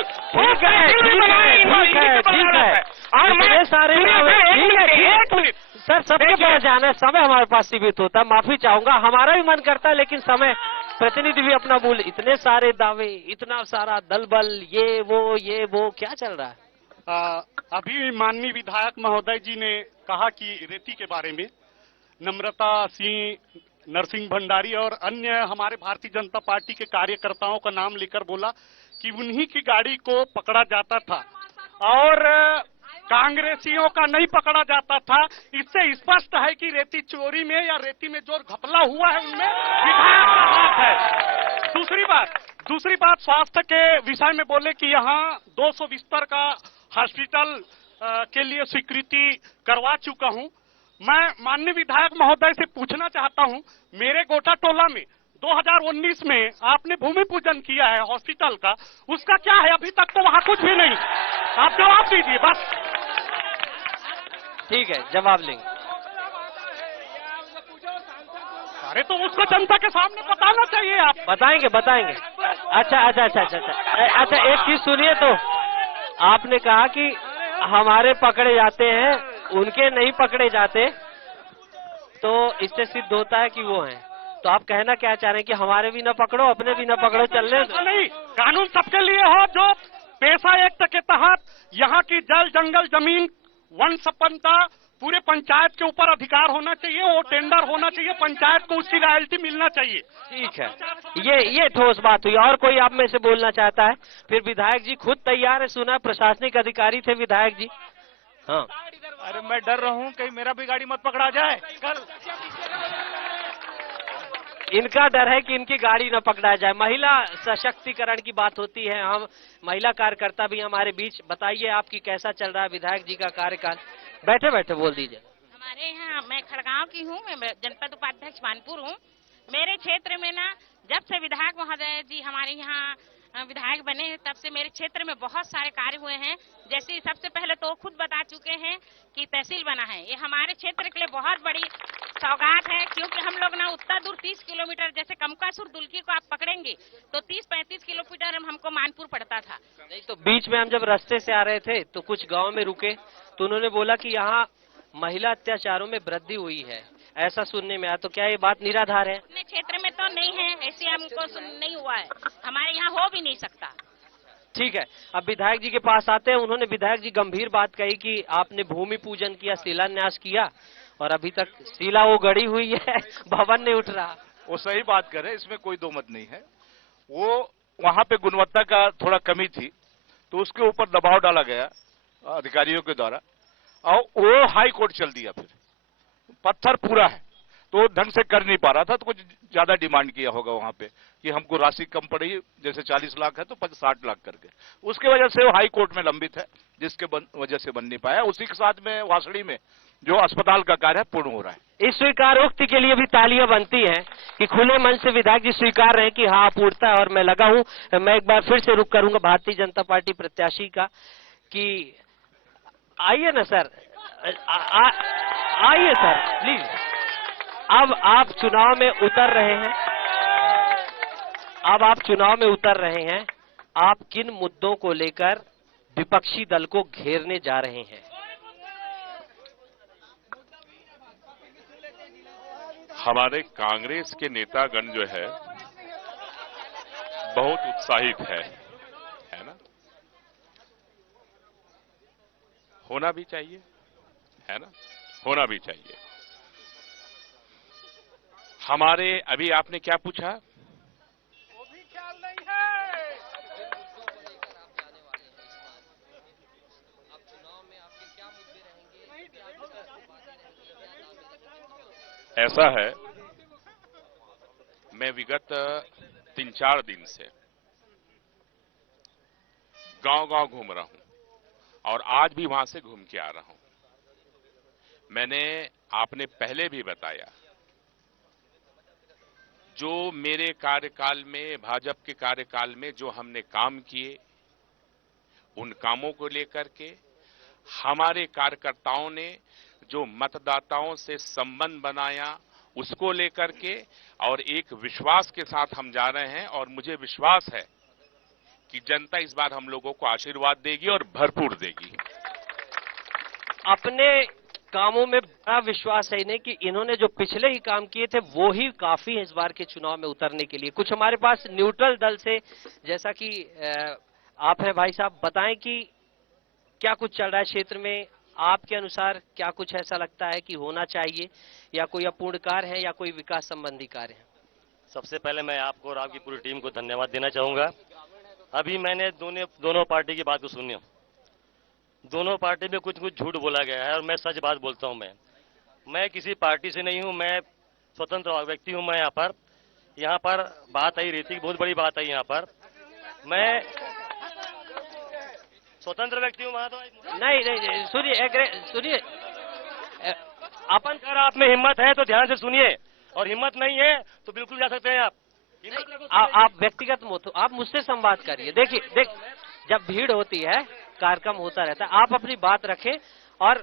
और मैं सारे एक मिनट सर, सबके पास जाना है, समय हमारे पास सीमित होता है, माफी चाहूंगा, हमारा भी मन करता है, लेकिन समय प्रतिनिधि भी अपना बोल, इतने सारे दावे, इतना सारा दल बल, ये वो क्या चल रहा है? अभी माननीय विधायक महोदय जी ने कहा कि रेती के बारे में नम्रता सिंह, नरसिंह भंडारी और अन्य हमारे भारतीय जनता पार्टी के कार्यकर्ताओं का नाम लेकर बोला कि उन्हीं की गाड़ी को पकड़ा जाता था और कांग्रेसियों का नहीं पकड़ा जाता था। इससे स्पष्ट है कि रेती चोरी में या रेती में जो घपला हुआ है उनमें विधायक का हाथ है। दूसरी बात स्वास्थ्य के विषय में बोले कि यहाँ 200 बिस्तर का हॉस्पिटल के लिए स्वीकृति करवा चुका हूँ। मैं माननीय विधायक महोदय से पूछना चाहता हूँ, मेरे गोटा टोला में 2019 में आपने भूमि पूजन किया है हॉस्पिटल का, उसका क्या है? अभी तक तो वहाँ कुछ भी नहीं। आप जवाब दीजिए बस। ठीक है, जवाब लेंगे। अरे तो उसको जनता के सामने बताना चाहिए। आप बताएंगे। अच्छा, एक चीज सुनिए, तो आपने कहा कि हमारे पकड़े जाते हैं, उनके नहीं पकड़े जाते, तो इससे सिद्ध होता है कि वो हैं। तो आप कहना क्या चाह रहे हैं कि हमारे भी न पकड़ो, अपने भी न पकड़ो, चलने नहीं, कानून सबके लिए हो। जो पेशा एक्ट के तहत यहाँ की जल जंगल जमीन वन संपदा पूरे पंचायत के ऊपर अधिकार होना चाहिए, वो टेंडर होना चाहिए, पंचायत को उसकी रॉयल्टी मिलना चाहिए। ठीक है, ये ठोस बात हुई। और कोई आप में से बोलना चाहता है? फिर विधायक जी खुद तैयार है, सुना प्रशासनिक अधिकारी थे विधायक जी। हाँ, अरे मैं डर रहा हूँ कहीं मेरा भी गाड़ी मत पकड़ा जाए कल। इनका डर है कि इनकी गाड़ी न पकड़ा जाए। महिला सशक्तिकरण की बात होती है, हम महिला कार्यकर्ता भी हमारे बीच। बताइए आपकी कैसा चल रहा है विधायक जी का कार्यकाल? बैठे बैठे बोल दीजिए। हमारे यहाँ, मैं खड़गांव की हूँ, मैं जनपद उपाध्यक्ष मानपुर हूँ। मेरे क्षेत्र में ना, जब से विधायक महोदय जी हमारे यहाँ विधायक बने हैं, तब से मेरे क्षेत्र में बहुत सारे कार्य हुए हैं। जैसे सबसे पहले तो खुद बता चुके हैं कि तहसील बना है, ये हमारे क्षेत्र के लिए बहुत बड़ी सौगात है, क्योंकि हम लोग ना उतना दूर 30 किलोमीटर, जैसे कमकासुर दुल्की को आप पकड़ेंगे तो 30-35 किलोमीटर हमको मानपुर पड़ता था। नहीं तो बीच में हम जब रास्ते से आ रहे थे तो कुछ गांव में रुके, तो उन्होंने बोला कि यहाँ महिला अत्याचारों में वृद्धि हुई है, ऐसा सुनने में आया। तो क्या ये बात निराधार है? अपने क्षेत्र में तो नहीं है, ऐसे हमको नहीं हुआ है, हमारे यहाँ हो भी नहीं सकता। ठीक है, अब विधायक जी के पास आते हैं। उन्होंने विधायक जी गंभीर बात कही कि आपने भूमि पूजन किया, शिलान्यास किया, और अभी तक शिला वो गड़ी हुई है, भवन नहीं उठ रहा। वो सही बात कर रहे हैं, इसमें कोई दो मत नहीं है। वो वहां पे गुणवत्ता का थोड़ा कमी थी, तो उसके ऊपर दबाव डाला गया अधिकारियों के द्वारा, और वो हाई कोर्ट चल दिया। फिर पत्थर पूरा है तो ढंग से कर नहीं पा रहा था, तो कुछ ज्यादा डिमांड किया होगा वहां पे कि हमको राशि कम पड़ी, जैसे 40 लाख है तो 60 लाख करके, उसके वजह से वो हाई कोर्ट में लंबित है, जिसके वजह से बन नहीं पाया। उसी के साथ में वासड़ी में जो अस्पताल का कार्य है पूर्ण हो रहा है। इस स्वीकारोक्ति के लिए भी तालियां बनती हैं कि खुले मन से विधायक जी स्वीकार रहे कि हाँ पूर्णता है। और मैं लगा हूं, मैं एक बार फिर से रुख करूंगा भारतीय जनता पार्टी प्रत्याशी का कि आइए ना सर, आइए सर प्लीज। अब आप चुनाव में उतर रहे हैं, आप किन मुद्दों को लेकर विपक्षी दल को घेरने जा रहे हैं? हमारे कांग्रेस के नेतागण जो है बहुत उत्साहित है ना? होना भी चाहिए, है ना? होना भी चाहिए। हमारे अभी आपने क्या पूछा? वो भी ख्याल नहीं है। ऐसा है, मैं विगत 3-4 दिन से गांव-गांव घूम रहा हूं और आज भी वहां से घूम के आ रहा हूं। आपने पहले भी बताया, जो मेरे कार्यकाल में, भाजपा के कार्यकाल में जो हमने काम किए, उन कामों को लेकर के हमारे कार्यकर्ताओं ने जो मतदाताओं से संबंध बनाया, उसको लेकर के और एक विश्वास के साथ हम जा रहे हैं और मुझे विश्वास है कि जनता इस बार हम लोगों को आशीर्वाद देगी और भरपूर देगी। अपने कामों में बड़ा विश्वास है इन्हें कि इन्होंने जो पिछले ही काम किए थे वो ही काफी है इस बार के चुनाव में उतरने के लिए। कुछ हमारे पास न्यूट्रल दल से, जैसा कि आप हैं भाई साहब, बताएं कि क्या कुछ चल रहा है क्षेत्र में, आपके अनुसार क्या कुछ ऐसा लगता है कि होना चाहिए, या कोई अपूर्ण कार्य है या कोई विकास संबंधी कार्य है? सबसे पहले मैं आपको और आपकी पूरी टीम को धन्यवाद देना चाहूंगा। अभी मैंने दोनों पार्टी की बात को सुनी, दोनों पार्टी में कुछ कुछ झूठ बोला गया है और मैं सच बात बोलता हूं। मैं किसी पार्टी से नहीं हूं, मैं स्वतंत्र व्यक्ति हूं। मैं यहाँ पर बात आई रीति की, बहुत बड़ी बात आई यहाँ पर। मैं स्वतंत्र व्यक्ति हूँ, वहां तो नहीं सुनिए अपन अगर आप में हिम्मत है तो ध्यान से सुनिए, और हिम्मत नहीं है तो बिल्कुल जा सकते हैं आप व्यक्तिगत मत, आप मुझसे संवाद करिए। देखिए जब भीड़ होती है, कार्यक्रम होता रहता है, आप अपनी बात रखें और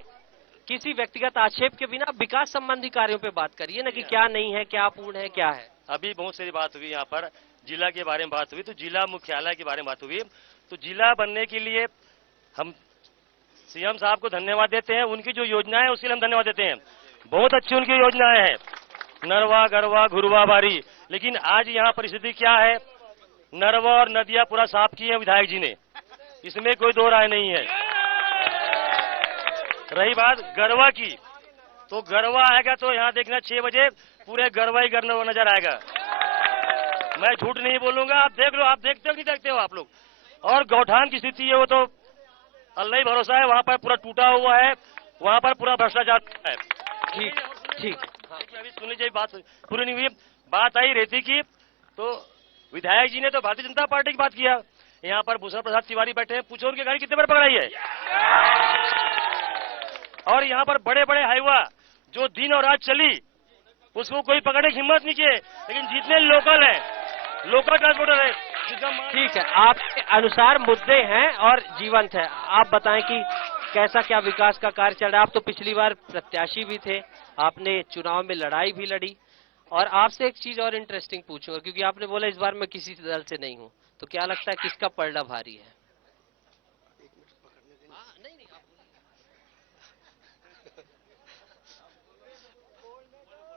किसी व्यक्तिगत आक्षेप के बिना विकास संबंधी कार्यों पे बात करिए ना, कि क्या नहीं है, क्या पूर्ण है, क्या है। अभी बहुत सारी बात हुई यहाँ पर, जिला के बारे में बात हुई, तो जिला मुख्यालय के बारे में बात हुई। तो जिला बनने के लिए हम सीएम साहब को धन्यवाद देते हैं, उनकी जो योजना है उसके लिए हम धन्यवाद देते हैं। बहुत अच्छी उनकी योजनाएं हैं, नरवा गरवा घुरवा बारी। लेकिन आज यहाँ परिस्थिति क्या है, नरवा और नदियां पूरा साफ की है विधायक जी ने, इसमें कोई दो राय नहीं है। रही बात गरवा की, तो गरवा आएगा तो यहाँ देखना 6 बजे पूरे गरवा ही गरवा नजर आएगा। मैं झूठ नहीं बोलूंगा, आप देख लो, आप देखते हो नहीं देखते हो आप लोग। और गौठान की स्थिति है वो तो अल्लाह ही भरोसा है, वहां पर पूरा टूटा हुआ है, वहां पर पूरा भ्रष्टाचार है। ठीक अभी सुनी जाए, बात पूरी नहीं हुई। बात आई रेती की, तो विधायक जी ने तो भारतीय जनता पार्टी की बात किया। यहाँ पर भूषण प्रसाद तिवारी बैठे हैं, पूछो उनकी गाड़ी कितने बार पकड़ाई है। और यहाँ पर बड़े बड़े हाईवा जो दिन और रात चली, उसको कोई पकड़ने की हिम्मत नहीं किए। लेकिन जितने लोकल है, लोकल ट्रांसपोर्टर है, ठीक है, आपके अनुसार मुद्दे हैं और जीवंत है। आप बताएं कि कैसा क्या विकास का कार्य चल रहा है। आप तो पिछली बार प्रत्याशी भी थे, आपने चुनाव में लड़ाई भी लड़ी। और आपसे एक चीज और इंटरेस्टिंग पूछूंगा, क्योंकि आपने बोला इस बार मैं किसी दल से नहीं हूं, तो क्या लगता है किसका पलड़ा भारी है?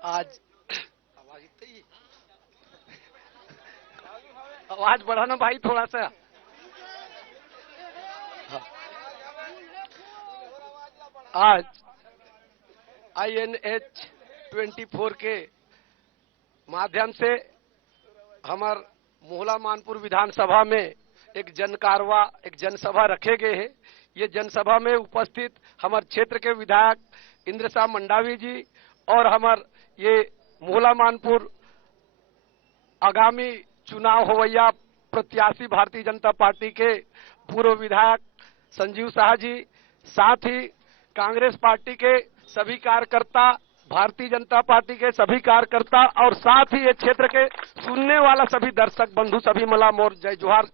आज आवाज बढ़ाना भाई थोड़ा सा। आज INH 24 के माध्यम से हमार मोहला मानपुर विधानसभा में एक जनसभा रखे गए हैं। ये जनसभा में उपस्थित हमारे क्षेत्र के विधायक इंद्र शाह मंडावी जी और हमार ये मोहला मानपुर आगामी चुनाव होवैया प्रत्याशी भारतीय जनता पार्टी के पूर्व विधायक संजीव शाह जी, साथ ही कांग्रेस पार्टी के सभी कार्यकर्ता, भारतीय जनता पार्टी के सभी कार्यकर्ता और साथ ही ये क्षेत्र के सुनने वाला सभी दर्शक बंधु सभी मलाम और जय जोहार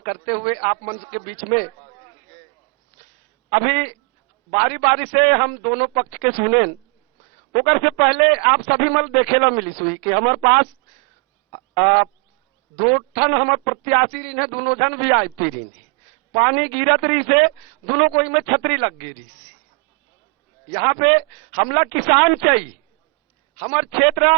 करते हुए आप मंच के बीच में अभी बारी बारी से हम दोनों पक्ष के सुने। ओकर से पहले आप सभी मल देखेला मिली सुई कि हमारे पास 2 ठन हमारे प्रत्याशी रही है, दोनों जन VIP रही है। पानी गिरत रही से दोनों को में छतरी लग गई रही। यहाँ पे हमला किसान चाहिए, हमारे क्षेत्र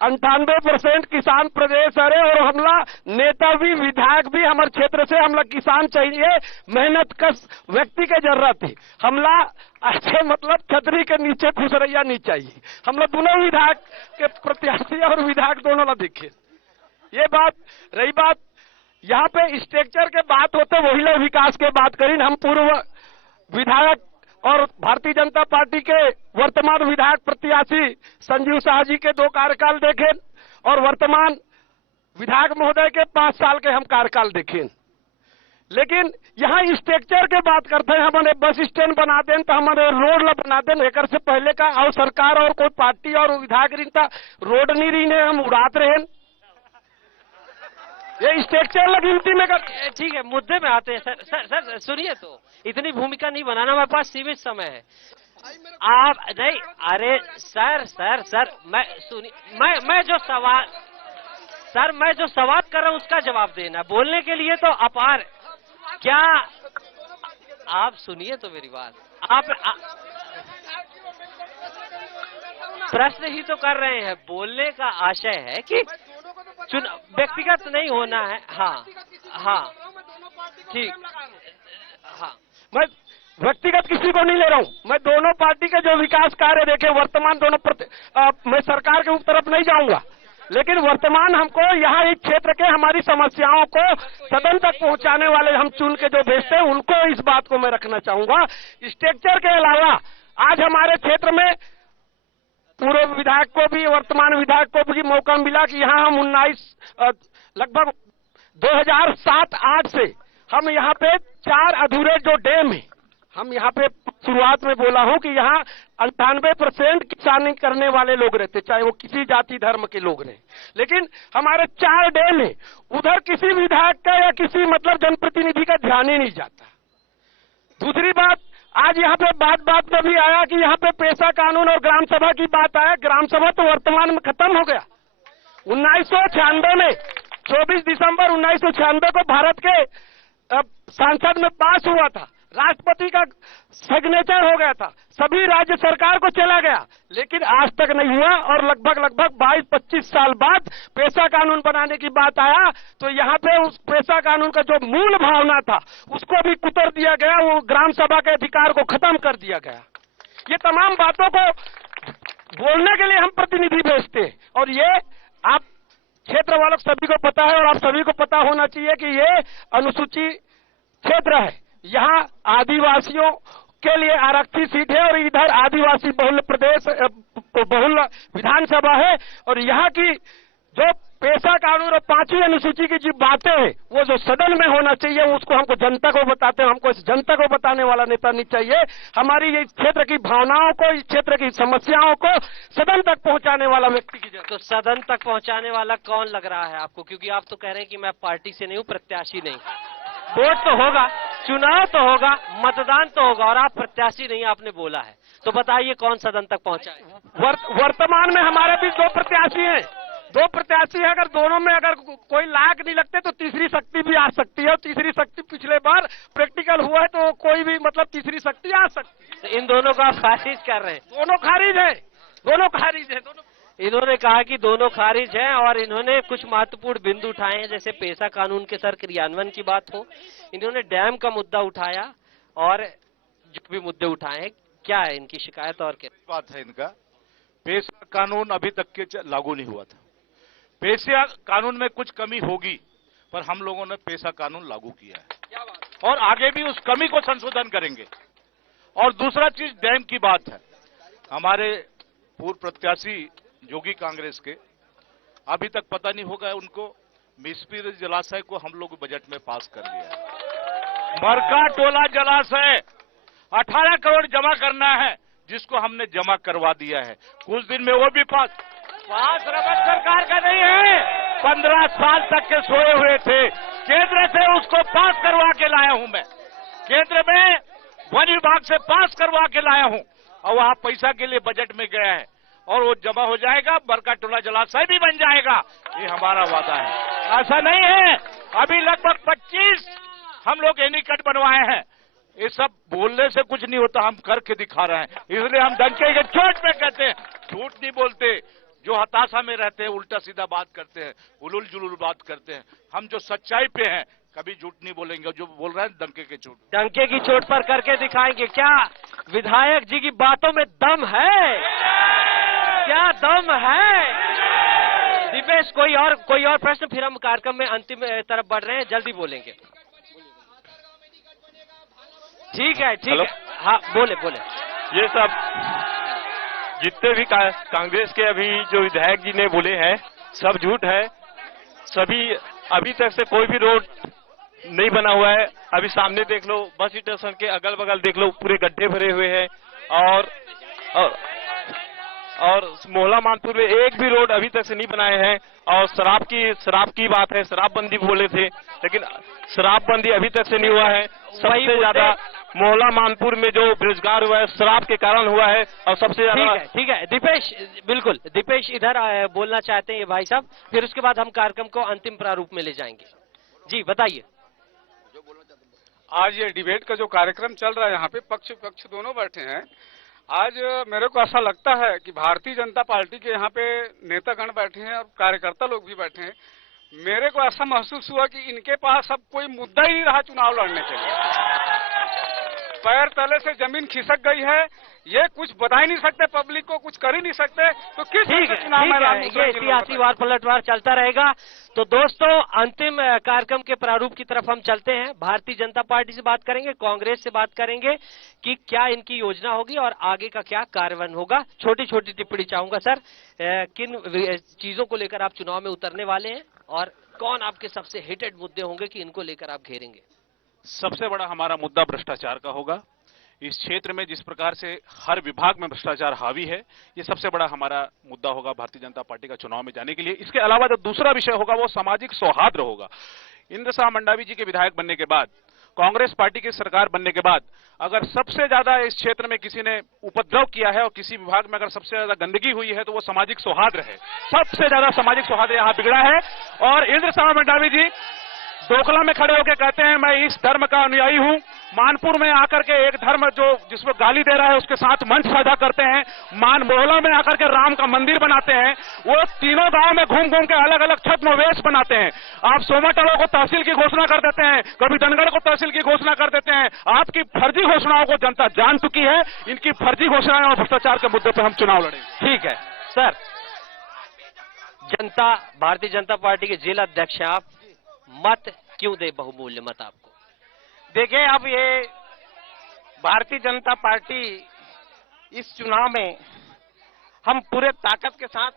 98% किसान प्रदेश है और हमला नेता भी विधायक भी हमारे क्षेत्र से हमला किसान चाहिए, मेहनत कश व्यक्ति के जरूरत है। हमला अच्छे मतलब छतरी के नीचे खुशरैया नहीं चाहिए। हमला दोनों विधायक के प्रत्याशी और विधायक दोनों ला दिखे। ये बात रही। बात यहाँ पे स्ट्रक्चर के बात होते वही लोग विकास के बात करें। हम पूर्व विधायक और भारतीय जनता पार्टी के वर्तमान विधायक प्रत्याशी संजीव शाह जी के 2 कार्यकाल देखे और वर्तमान विधायक महोदय के 5 साल के हम कार्यकाल देखे। लेकिन यहाँ स्ट्रक्चर के बात करते हैं, हमारे बस स्टैंड बना दें तो हमारे रोड बना दें, एक से पहले का और सरकार और कोई पार्टी और विधायक रही रोड नहीं रही ने हम उड़ाते रहे, ये स्ट्रक्चर गिनती में ठीक है, मुद्दे में आते हैं सर। सर सर सुनिए, तो इतनी भूमिका नहीं बनाना, हमारे पास सीमित समय है। आप नहीं, अरे सर सर सर मैं सुनिए, मैं जो सवाल सर मैं जो सवाल कर रहा हूं उसका जवाब देना, बोलने के लिए तो अपार। क्या आप सुनिए तो मेरी बात, आप प्रश्न ही तो कर रहे हैं, बोलने का आशय है कि व्यक्तिगत नहीं होना है। हाँ हाँ ठीक, हाँ मैं व्यक्तिगत किसी को नहीं ले रहा हूँ, मैं दोनों पार्टी के जो विकास कार्य देखे वर्तमान दोनों मैं सरकार के तरफ नहीं जाऊंगा, लेकिन वर्तमान हमको यहाँ इस क्षेत्र के हमारी समस्याओं को सदन तक पहुंचाने वाले हम चुन के जो भेजते हैं उनको इस बात को मैं रखना चाहूंगा। स्ट्रक्चर के अलावा आज हमारे क्षेत्र में पूर्व विधायक को भी वर्तमान विधायक को भी मौका मिला कि यहाँ हम 19 लगभग 2007-8 से हम यहाँ पे 4 अधूरे जो डैम है, हम यहाँ पे शुरुआत में बोला हूँ कि यहाँ 98% किसानी करने वाले लोग रहते, चाहे वो किसी जाति धर्म के लोग रहे, लेकिन हमारे 4 डैम है, उधर किसी विधायक का या किसी मतलब जनप्रतिनिधि का ध्यान ही नहीं जाता। दूसरी बात, आज यहाँ पे बात में भी आया कि यहाँ पे पेशा कानून और ग्राम सभा की बात आया, ग्राम सभा तो वर्तमान में खत्म हो गया। 1996 में 24 दिसंबर 1996 को भारत के संसद में पास हुआ था, राष्ट्रपति का सिग्नेचर हो गया था, सभी राज्य सरकार को चला गया, लेकिन आज तक नहीं हुआ। और लगभग 22-25 साल बाद पेशा कानून बनाने की बात आया तो यहाँ पे उस पेशा कानून का जो मूल भावना था उसको भी कुतर दिया गया, वो ग्राम सभा के अधिकार को खत्म कर दिया गया। ये तमाम बातों को बोलने के लिए हम प्रतिनिधि भेजते हैं, और ये आप क्षेत्र वालों सभी को पता है और आप सभी को पता होना चाहिए कि ये अनुसूचित क्षेत्र है, यहाँ आदिवासियों के लिए आरक्षित सीट है और इधर आदिवासी बहुल प्रदेश बहुल विधानसभा है, और यहाँ की जो पेशा कानून और 5वीं अनुसूची की जो बातें हैं वो जो सदन में होना चाहिए उसको हमको जनता को बताते हैं, हमको इस जनता को बताने वाला नेता नहीं चाहिए। हमारी ये क्षेत्र की भावनाओं को, इस क्षेत्र की समस्याओं को सदन तक पहुंचाने वाला व्यक्ति की जरूरत। तो सदन तक पहुंचाने वाला कौन लग रहा है आपको? क्योंकि आप तो कह रहे हैं कि मैं पार्टी से नहीं हूँ, प्रत्याशी नहीं। वोट तो होगा, चुनाव तो होगा, मतदान तो होगा, और आप प्रत्याशी नहीं आपने बोला है, तो बताइए कौन सदन तक पहुंचाए? वर्तमान में हमारे बीच 2 प्रत्याशी हैं, 2 प्रत्याशी है, अगर दोनों में अगर कोई लायक नहीं लगते तो तीसरी शक्ति भी आ सकती है, और तीसरी शक्ति पिछले बार प्रैक्टिकल हुआ है तो कोई भी मतलब तीसरी शक्ति आ सकती है। तो इन दोनों का आप खारिज कर रहे हैं? दोनों खारिज है, दोनों खारिज है, दोनों। इन्होंने कहा कि दोनों खारिज हैं, और इन्होंने कुछ महत्वपूर्ण बिंदु उठाए हैं, जैसे पेशा कानून के सर क्रियान्वयन की बात हो, इन्होंने डैम का मुद्दा उठाया, और जो भी मुद्दे उठाए हैं, क्या है इनकी शिकायत और क्या बात है इनका? पेशा कानून अभी तक के लागू नहीं हुआ था, पेशा कानून में कुछ कमी होगी, पर हम लोगों ने पेशा कानून लागू किया है और आगे भी उस कमी को संशोधन करेंगे। और दूसरा चीज डैम की बात है, हमारे पूर्व प्रत्याशी जोगी कांग्रेस के, अभी तक पता नहीं होगा उनको, मिसपी जलाशय को हम लोग बजट में पास कर लिया है। मरका टोला जलाशय 18 करोड़ जमा करना है, जिसको हमने जमा करवा दिया है, कुछ दिन में वो भी पास रबत सरकार का नहीं है, 15 साल तक के सोए हुए थे, केंद्र से उसको पास करवा के लाया हूं मैं, केंद्र में वन विभाग से पास करवा के लाया हूं, और वहां पैसा के लिए बजट में गया है, और वो जमा हो जाएगा, बरका टोला जलाशय भी बन जाएगा, ये हमारा वादा है। ऐसा नहीं है, अभी लगभग 25 हम लोग एनीकट बनवाए हैं, ये सब बोलने से कुछ नहीं होता, हम करके दिखा रहे हैं, इसलिए हम डंके के चोट में कहते हैं, झूठ नहीं बोलते। जो हताशा में रहते हैं उल्टा सीधा बात करते हैं, उलुल जुलुल बात करते हैं, हम जो सच्चाई पे हैं कभी झूठ नहीं बोलेंगे, जो बोल रहे हैं डंके के चोट, डंके की चोट पर करके दिखाएंगे। क्या विधायक जी की बातों में दम है? क्या दम है? दिपेश, कोई और प्रश्न, फिर हम कार्यक्रम में अंतिम तरफ बढ़ रहे हैं, जल्दी बोलेंगे। ठीक है, ठीक है, हाँ बोले। ये सब जितने भी कांग्रेस के अभी जो विधायक जी ने बोले हैं सब झूठ है, सभी अभी तक से कोई भी रोड नहीं बना हुआ है। अभी सामने देख लो, बस स्टेशन के अगल बगल देख लो, पूरे गड्ढे भरे हुए हैं। और मोहला मानपुर में एक भी रोड अभी तक से नहीं बनाए हैं। और शराब की बात है, शराबबंदी बोले थे, लेकिन शराबबंदी अभी तक से नहीं हुआ है। सबसे ज्यादा मोहला मानपुर में जो बेरोजगार हुआ है शराब के कारण हुआ है, और सबसे ज्यादा। ठीक है दीपेश, बिल्कुल दीपेश इधर बोलना चाहते हैं ये भाई साहब, फिर उसके बाद हम कार्यक्रम को अंतिम प्रारूप में ले जाएंगे। जी बताइए। आज ये डिबेट का जो कार्यक्रम चल रहा है, यहाँ पे पक्ष दोनों बैठे हैं। आज मेरे को ऐसा लगता है कि भारतीय जनता पार्टी के यहाँ पे नेतागण बैठे हैं और कार्यकर्ता लोग भी बैठे हैं। मेरे को ऐसा महसूस हुआ कि इनके पास अब कोई मुद्दा ही नहीं रहा चुनाव लड़ने के लिए। पैर तले से जमीन खिसक गई है, ये कुछ बता ही नहीं सकते पब्लिक को, कुछ कर ही नहीं सकते, तो किस चुनाव में ये सियासी वार पलटवार चलता रहेगा। तो दोस्तों, अंतिम कार्यक्रम के प्रारूप की तरफ हम चलते हैं। भारतीय जनता पार्टी से बात करेंगे, कांग्रेस से बात करेंगे कि क्या इनकी योजना होगी और आगे का क्या कार्यान्वयन होगा। छोटी छोटी टिप्पणी चाहूंगा सर, किन चीजों को लेकर आप चुनाव में उतरने वाले हैं और कौन आपके सबसे हिटेड मुद्दे होंगे कि इनको लेकर आप घेरेंगे? सबसे बड़ा हमारा मुद्दा भ्रष्टाचार का होगा। इस क्षेत्र में जिस प्रकार से हर विभाग में भ्रष्टाचार हावी है, ये सबसे बड़ा हमारा मुद्दा होगा भारतीय जनता पार्टी का चुनाव में जाने के लिए। इसके अलावा जो दूसरा विषय होगा वो सामाजिक सौहार्द होगा। इंद्र शाह मंडावी जी के विधायक बनने के बाद, कांग्रेस पार्टी की सरकार बनने के बाद, अगर सबसे ज्यादा इस क्षेत्र में किसी ने उपद्रव किया है और किसी विभाग में अगर सबसे ज्यादा गंदगी हुई है तो वो सामाजिक सौहार्द है। सबसे ज्यादा सामाजिक सौहार्द यहाँ बिगड़ा है। और इंद्र शाह मंडावी जी डोकला में खड़े होकर कहते हैं मैं इस धर्म का अनुयायी हूं। मानपुर में आकर के एक धर्म जो जिसको गाली दे रहा है उसके साथ मंच साझा करते हैं। मोहल्ला में आकर के राम का मंदिर बनाते हैं। वो तीनों गांव में घूम घूम के अलग अलग छद्मवेश बनाते हैं। आप सोमाटोला को तहसील की घोषणा कर देते हैं, कभी धनगढ़ को तहसील की घोषणा कर देते हैं। आपकी फर्जी घोषणाओं को जनता जान चुकी है। इनकी फर्जी घोषणाएं और भ्रष्टाचार के मुद्दे पर हम चुनाव लड़ेंगे। ठीक है सर, जनता भारतीय जनता पार्टी के जिला अध्यक्ष आप, मत क्यों दे बहुमूल्य मत आपको? देखिए, अब ये भारतीय जनता पार्टी इस चुनाव में हम पूरे ताकत के साथ,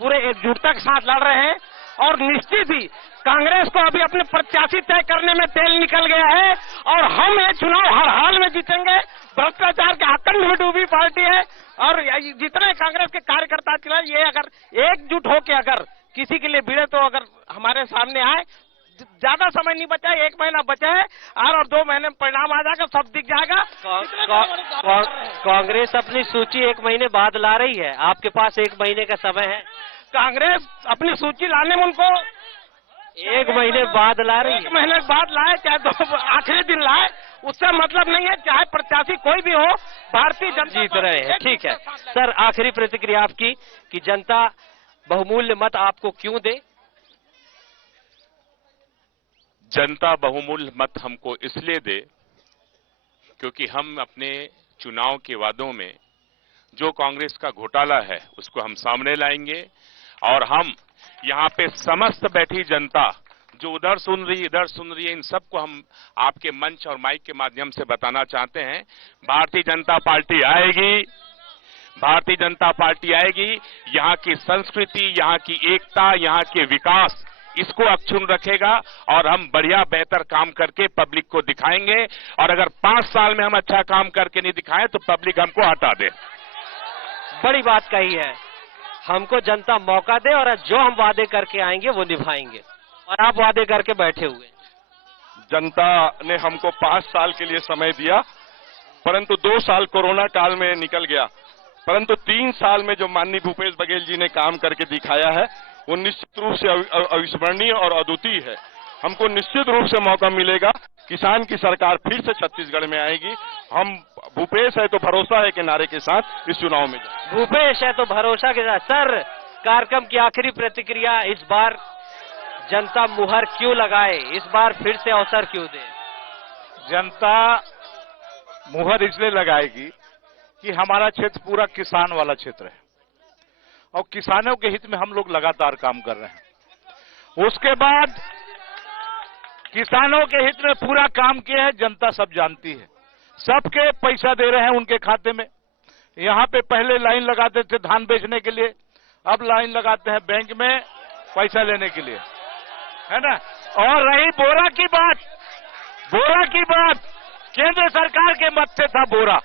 पूरे एकजुटता के साथ लड़ रहे हैं और निश्चित ही कांग्रेस को अभी अपने प्रत्याशी तय करने में तेल निकल गया है और हम ये चुनाव हर हाल में जीतेंगे। भ्रष्टाचार के आतंक में डूबी पार्टी है और जितने कांग्रेस के कार्यकर्ता चले, ये अगर एकजुट होकर अगर किसी के लिए भिड़े तो अगर हमारे सामने आए, ज्यादा समय नहीं बचा है, 1 महीना बचा है और 2 महीने में परिणाम आ जाएगा, सब दिख जाएगा। कांग्रेस अपनी सूची 1 महीने बाद ला रही है, आपके पास 1 महीने का समय है। कांग्रेस अपनी सूची लाने में उनको 1 महीने बाद ला रही है। 1 महीने बाद लाए, चाहे 2 आखिरी दिन लाए, उससे मतलब नहीं है। चाहे प्रत्याशी कोई भी हो, भारतीय जनता जीत रहे हैं। ठीक है सर, आखिरी प्रतिक्रिया आपकी कि जनता बहुमूल्य मत आपको क्यों दे? जनता बहुमूल्य मत हमको इसलिए दे क्योंकि हम अपने चुनाव के वादों में जो कांग्रेस का घोटाला है उसको हम सामने लाएंगे और हम यहाँ पे समस्त बैठी जनता जो उधर सुन रही इधर सुन रही है, इन सबको हम आपके मंच और माइक के माध्यम से बताना चाहते हैं, भारतीय जनता पार्टी आएगी, भारतीय जनता पार्टी आएगी। यहाँ की संस्कृति, यहाँ की एकता, यहाँ के विकास, इसको अक्षुण्ण रखेगा और हम बढ़िया बेहतर काम करके पब्लिक को दिखाएंगे। और अगर 5 साल में हम अच्छा काम करके नहीं दिखाएं तो पब्लिक हमको हटा दे। बड़ी बात कही है, हमको जनता मौका दे और जो हम वादे करके आएंगे वो निभाएंगे। और आप वादे करके बैठे हुए। जनता ने हमको 5 साल के लिए समय दिया, परंतु 2 साल कोरोना काल में निकल गया। परंतु 3 साल में जो माननीय भूपेश बघेल जी ने काम करके दिखाया है वो निश्चित रूप से अविस्मरणीय और अद्वितीय है। हमको निश्चित रूप से मौका मिलेगा, किसान की सरकार फिर से छत्तीसगढ़ में आएगी। हम भूपेश है तो भरोसा है के नारे के साथ इस चुनाव में जाएंगे। भूपेश है तो भरोसा के साथ। सर, कार्यक्रम की आखिरी प्रतिक्रिया, इस बार जनता मुहर क्यों लगाए, इस बार फिर से अवसर क्यों दे? जनता मुहर इसलिए लगाएगी कि हमारा क्षेत्र पूरा किसान वाला क्षेत्र है और किसानों के हित में हम लोग लगातार काम कर रहे हैं। उसके बाद किसानों के हित में पूरा काम किया है, जनता सब जानती है। सबके पैसा दे रहे हैं उनके खाते में। यहाँ पे पहले लाइन लगाते थे धान बेचने के लिए, अब लाइन लगाते हैं बैंक में पैसा लेने के लिए, है ना। और रही बोरा की बात, बोरा की बात, केंद्र सरकार के मत से था बोरा।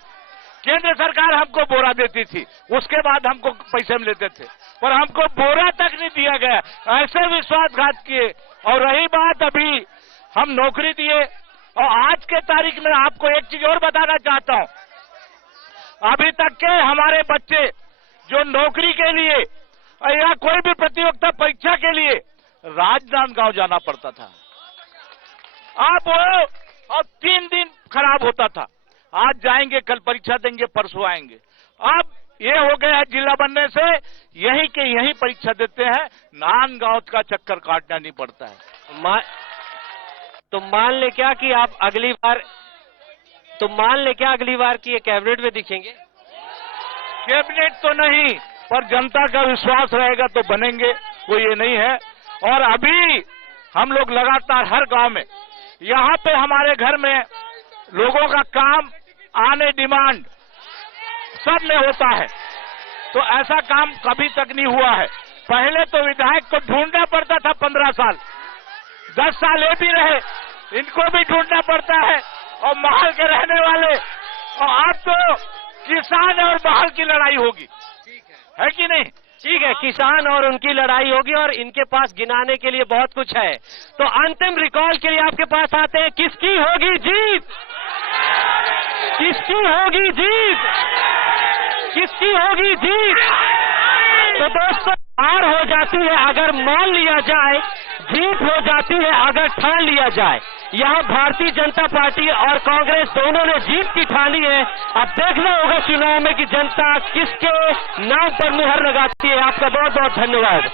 केंद्र सरकार हमको बोरा देती थी, उसके बाद हमको पैसे मिलते थे, पर हमको बोरा तक नहीं दिया गया। ऐसे विश्वासघात किए। और रही बात अभी हम नौकरी दिए, और आज के तारीख में आपको एक चीज और बताना चाहता हूं, अभी तक के हमारे बच्चे जो नौकरी के लिए या कोई भी प्रतियोगिता परीक्षा के लिए राजनांदगांव जाना पड़ता था। आप वो अब 3 दिन खराब होता था, आज जाएंगे, कल परीक्षा देंगे, परसों आएंगे। अब ये हो गया है जिला बनने से यहीं के यहीं परीक्षा देते हैं, नांदगांव का चक्कर काटना नहीं पड़ता है। तो मान ले क्या कि आप अगली बार की ये कैबिनेट में दिखेंगे? कैबिनेट तो नहीं, पर जनता का विश्वास रहेगा तो बनेंगे, वो ये नहीं है। और अभी हम लोग लगातार हर गांव में, यहाँ पे हमारे घर में लोगों का काम आने डिमांड सब में होता है, तो ऐसा काम कभी तक नहीं हुआ है। पहले तो विधायक को ढूंढना पड़ता था 15 साल, 10 साल ये भी रहे, इनको भी ढूंढना पड़ता है, और महल के रहने वाले। और अब तो किसान और महल की लड़ाई होगी, है कि नहीं? ठीक है, किसान और उनकी लड़ाई होगी, और इनके पास गिनाने के लिए बहुत कुछ है। तो अंतिम रिकॉल के लिए आपके पास आते हैं, किसकी होगी जीत? किसकी होगी जीत? किसकी होगी जीत? तो दोस्तों, हार हो जाती है अगर मान लिया जाए, जीत हो जाती है अगर ठान लिया जाए। यहाँ भारतीय जनता पार्टी और कांग्रेस दोनों ने जीत की ठानी है। अब देखना होगा चुनाव में कि जनता किसके नाम पर मुहर लगाती है। आपका बहुत बहुत धन्यवाद।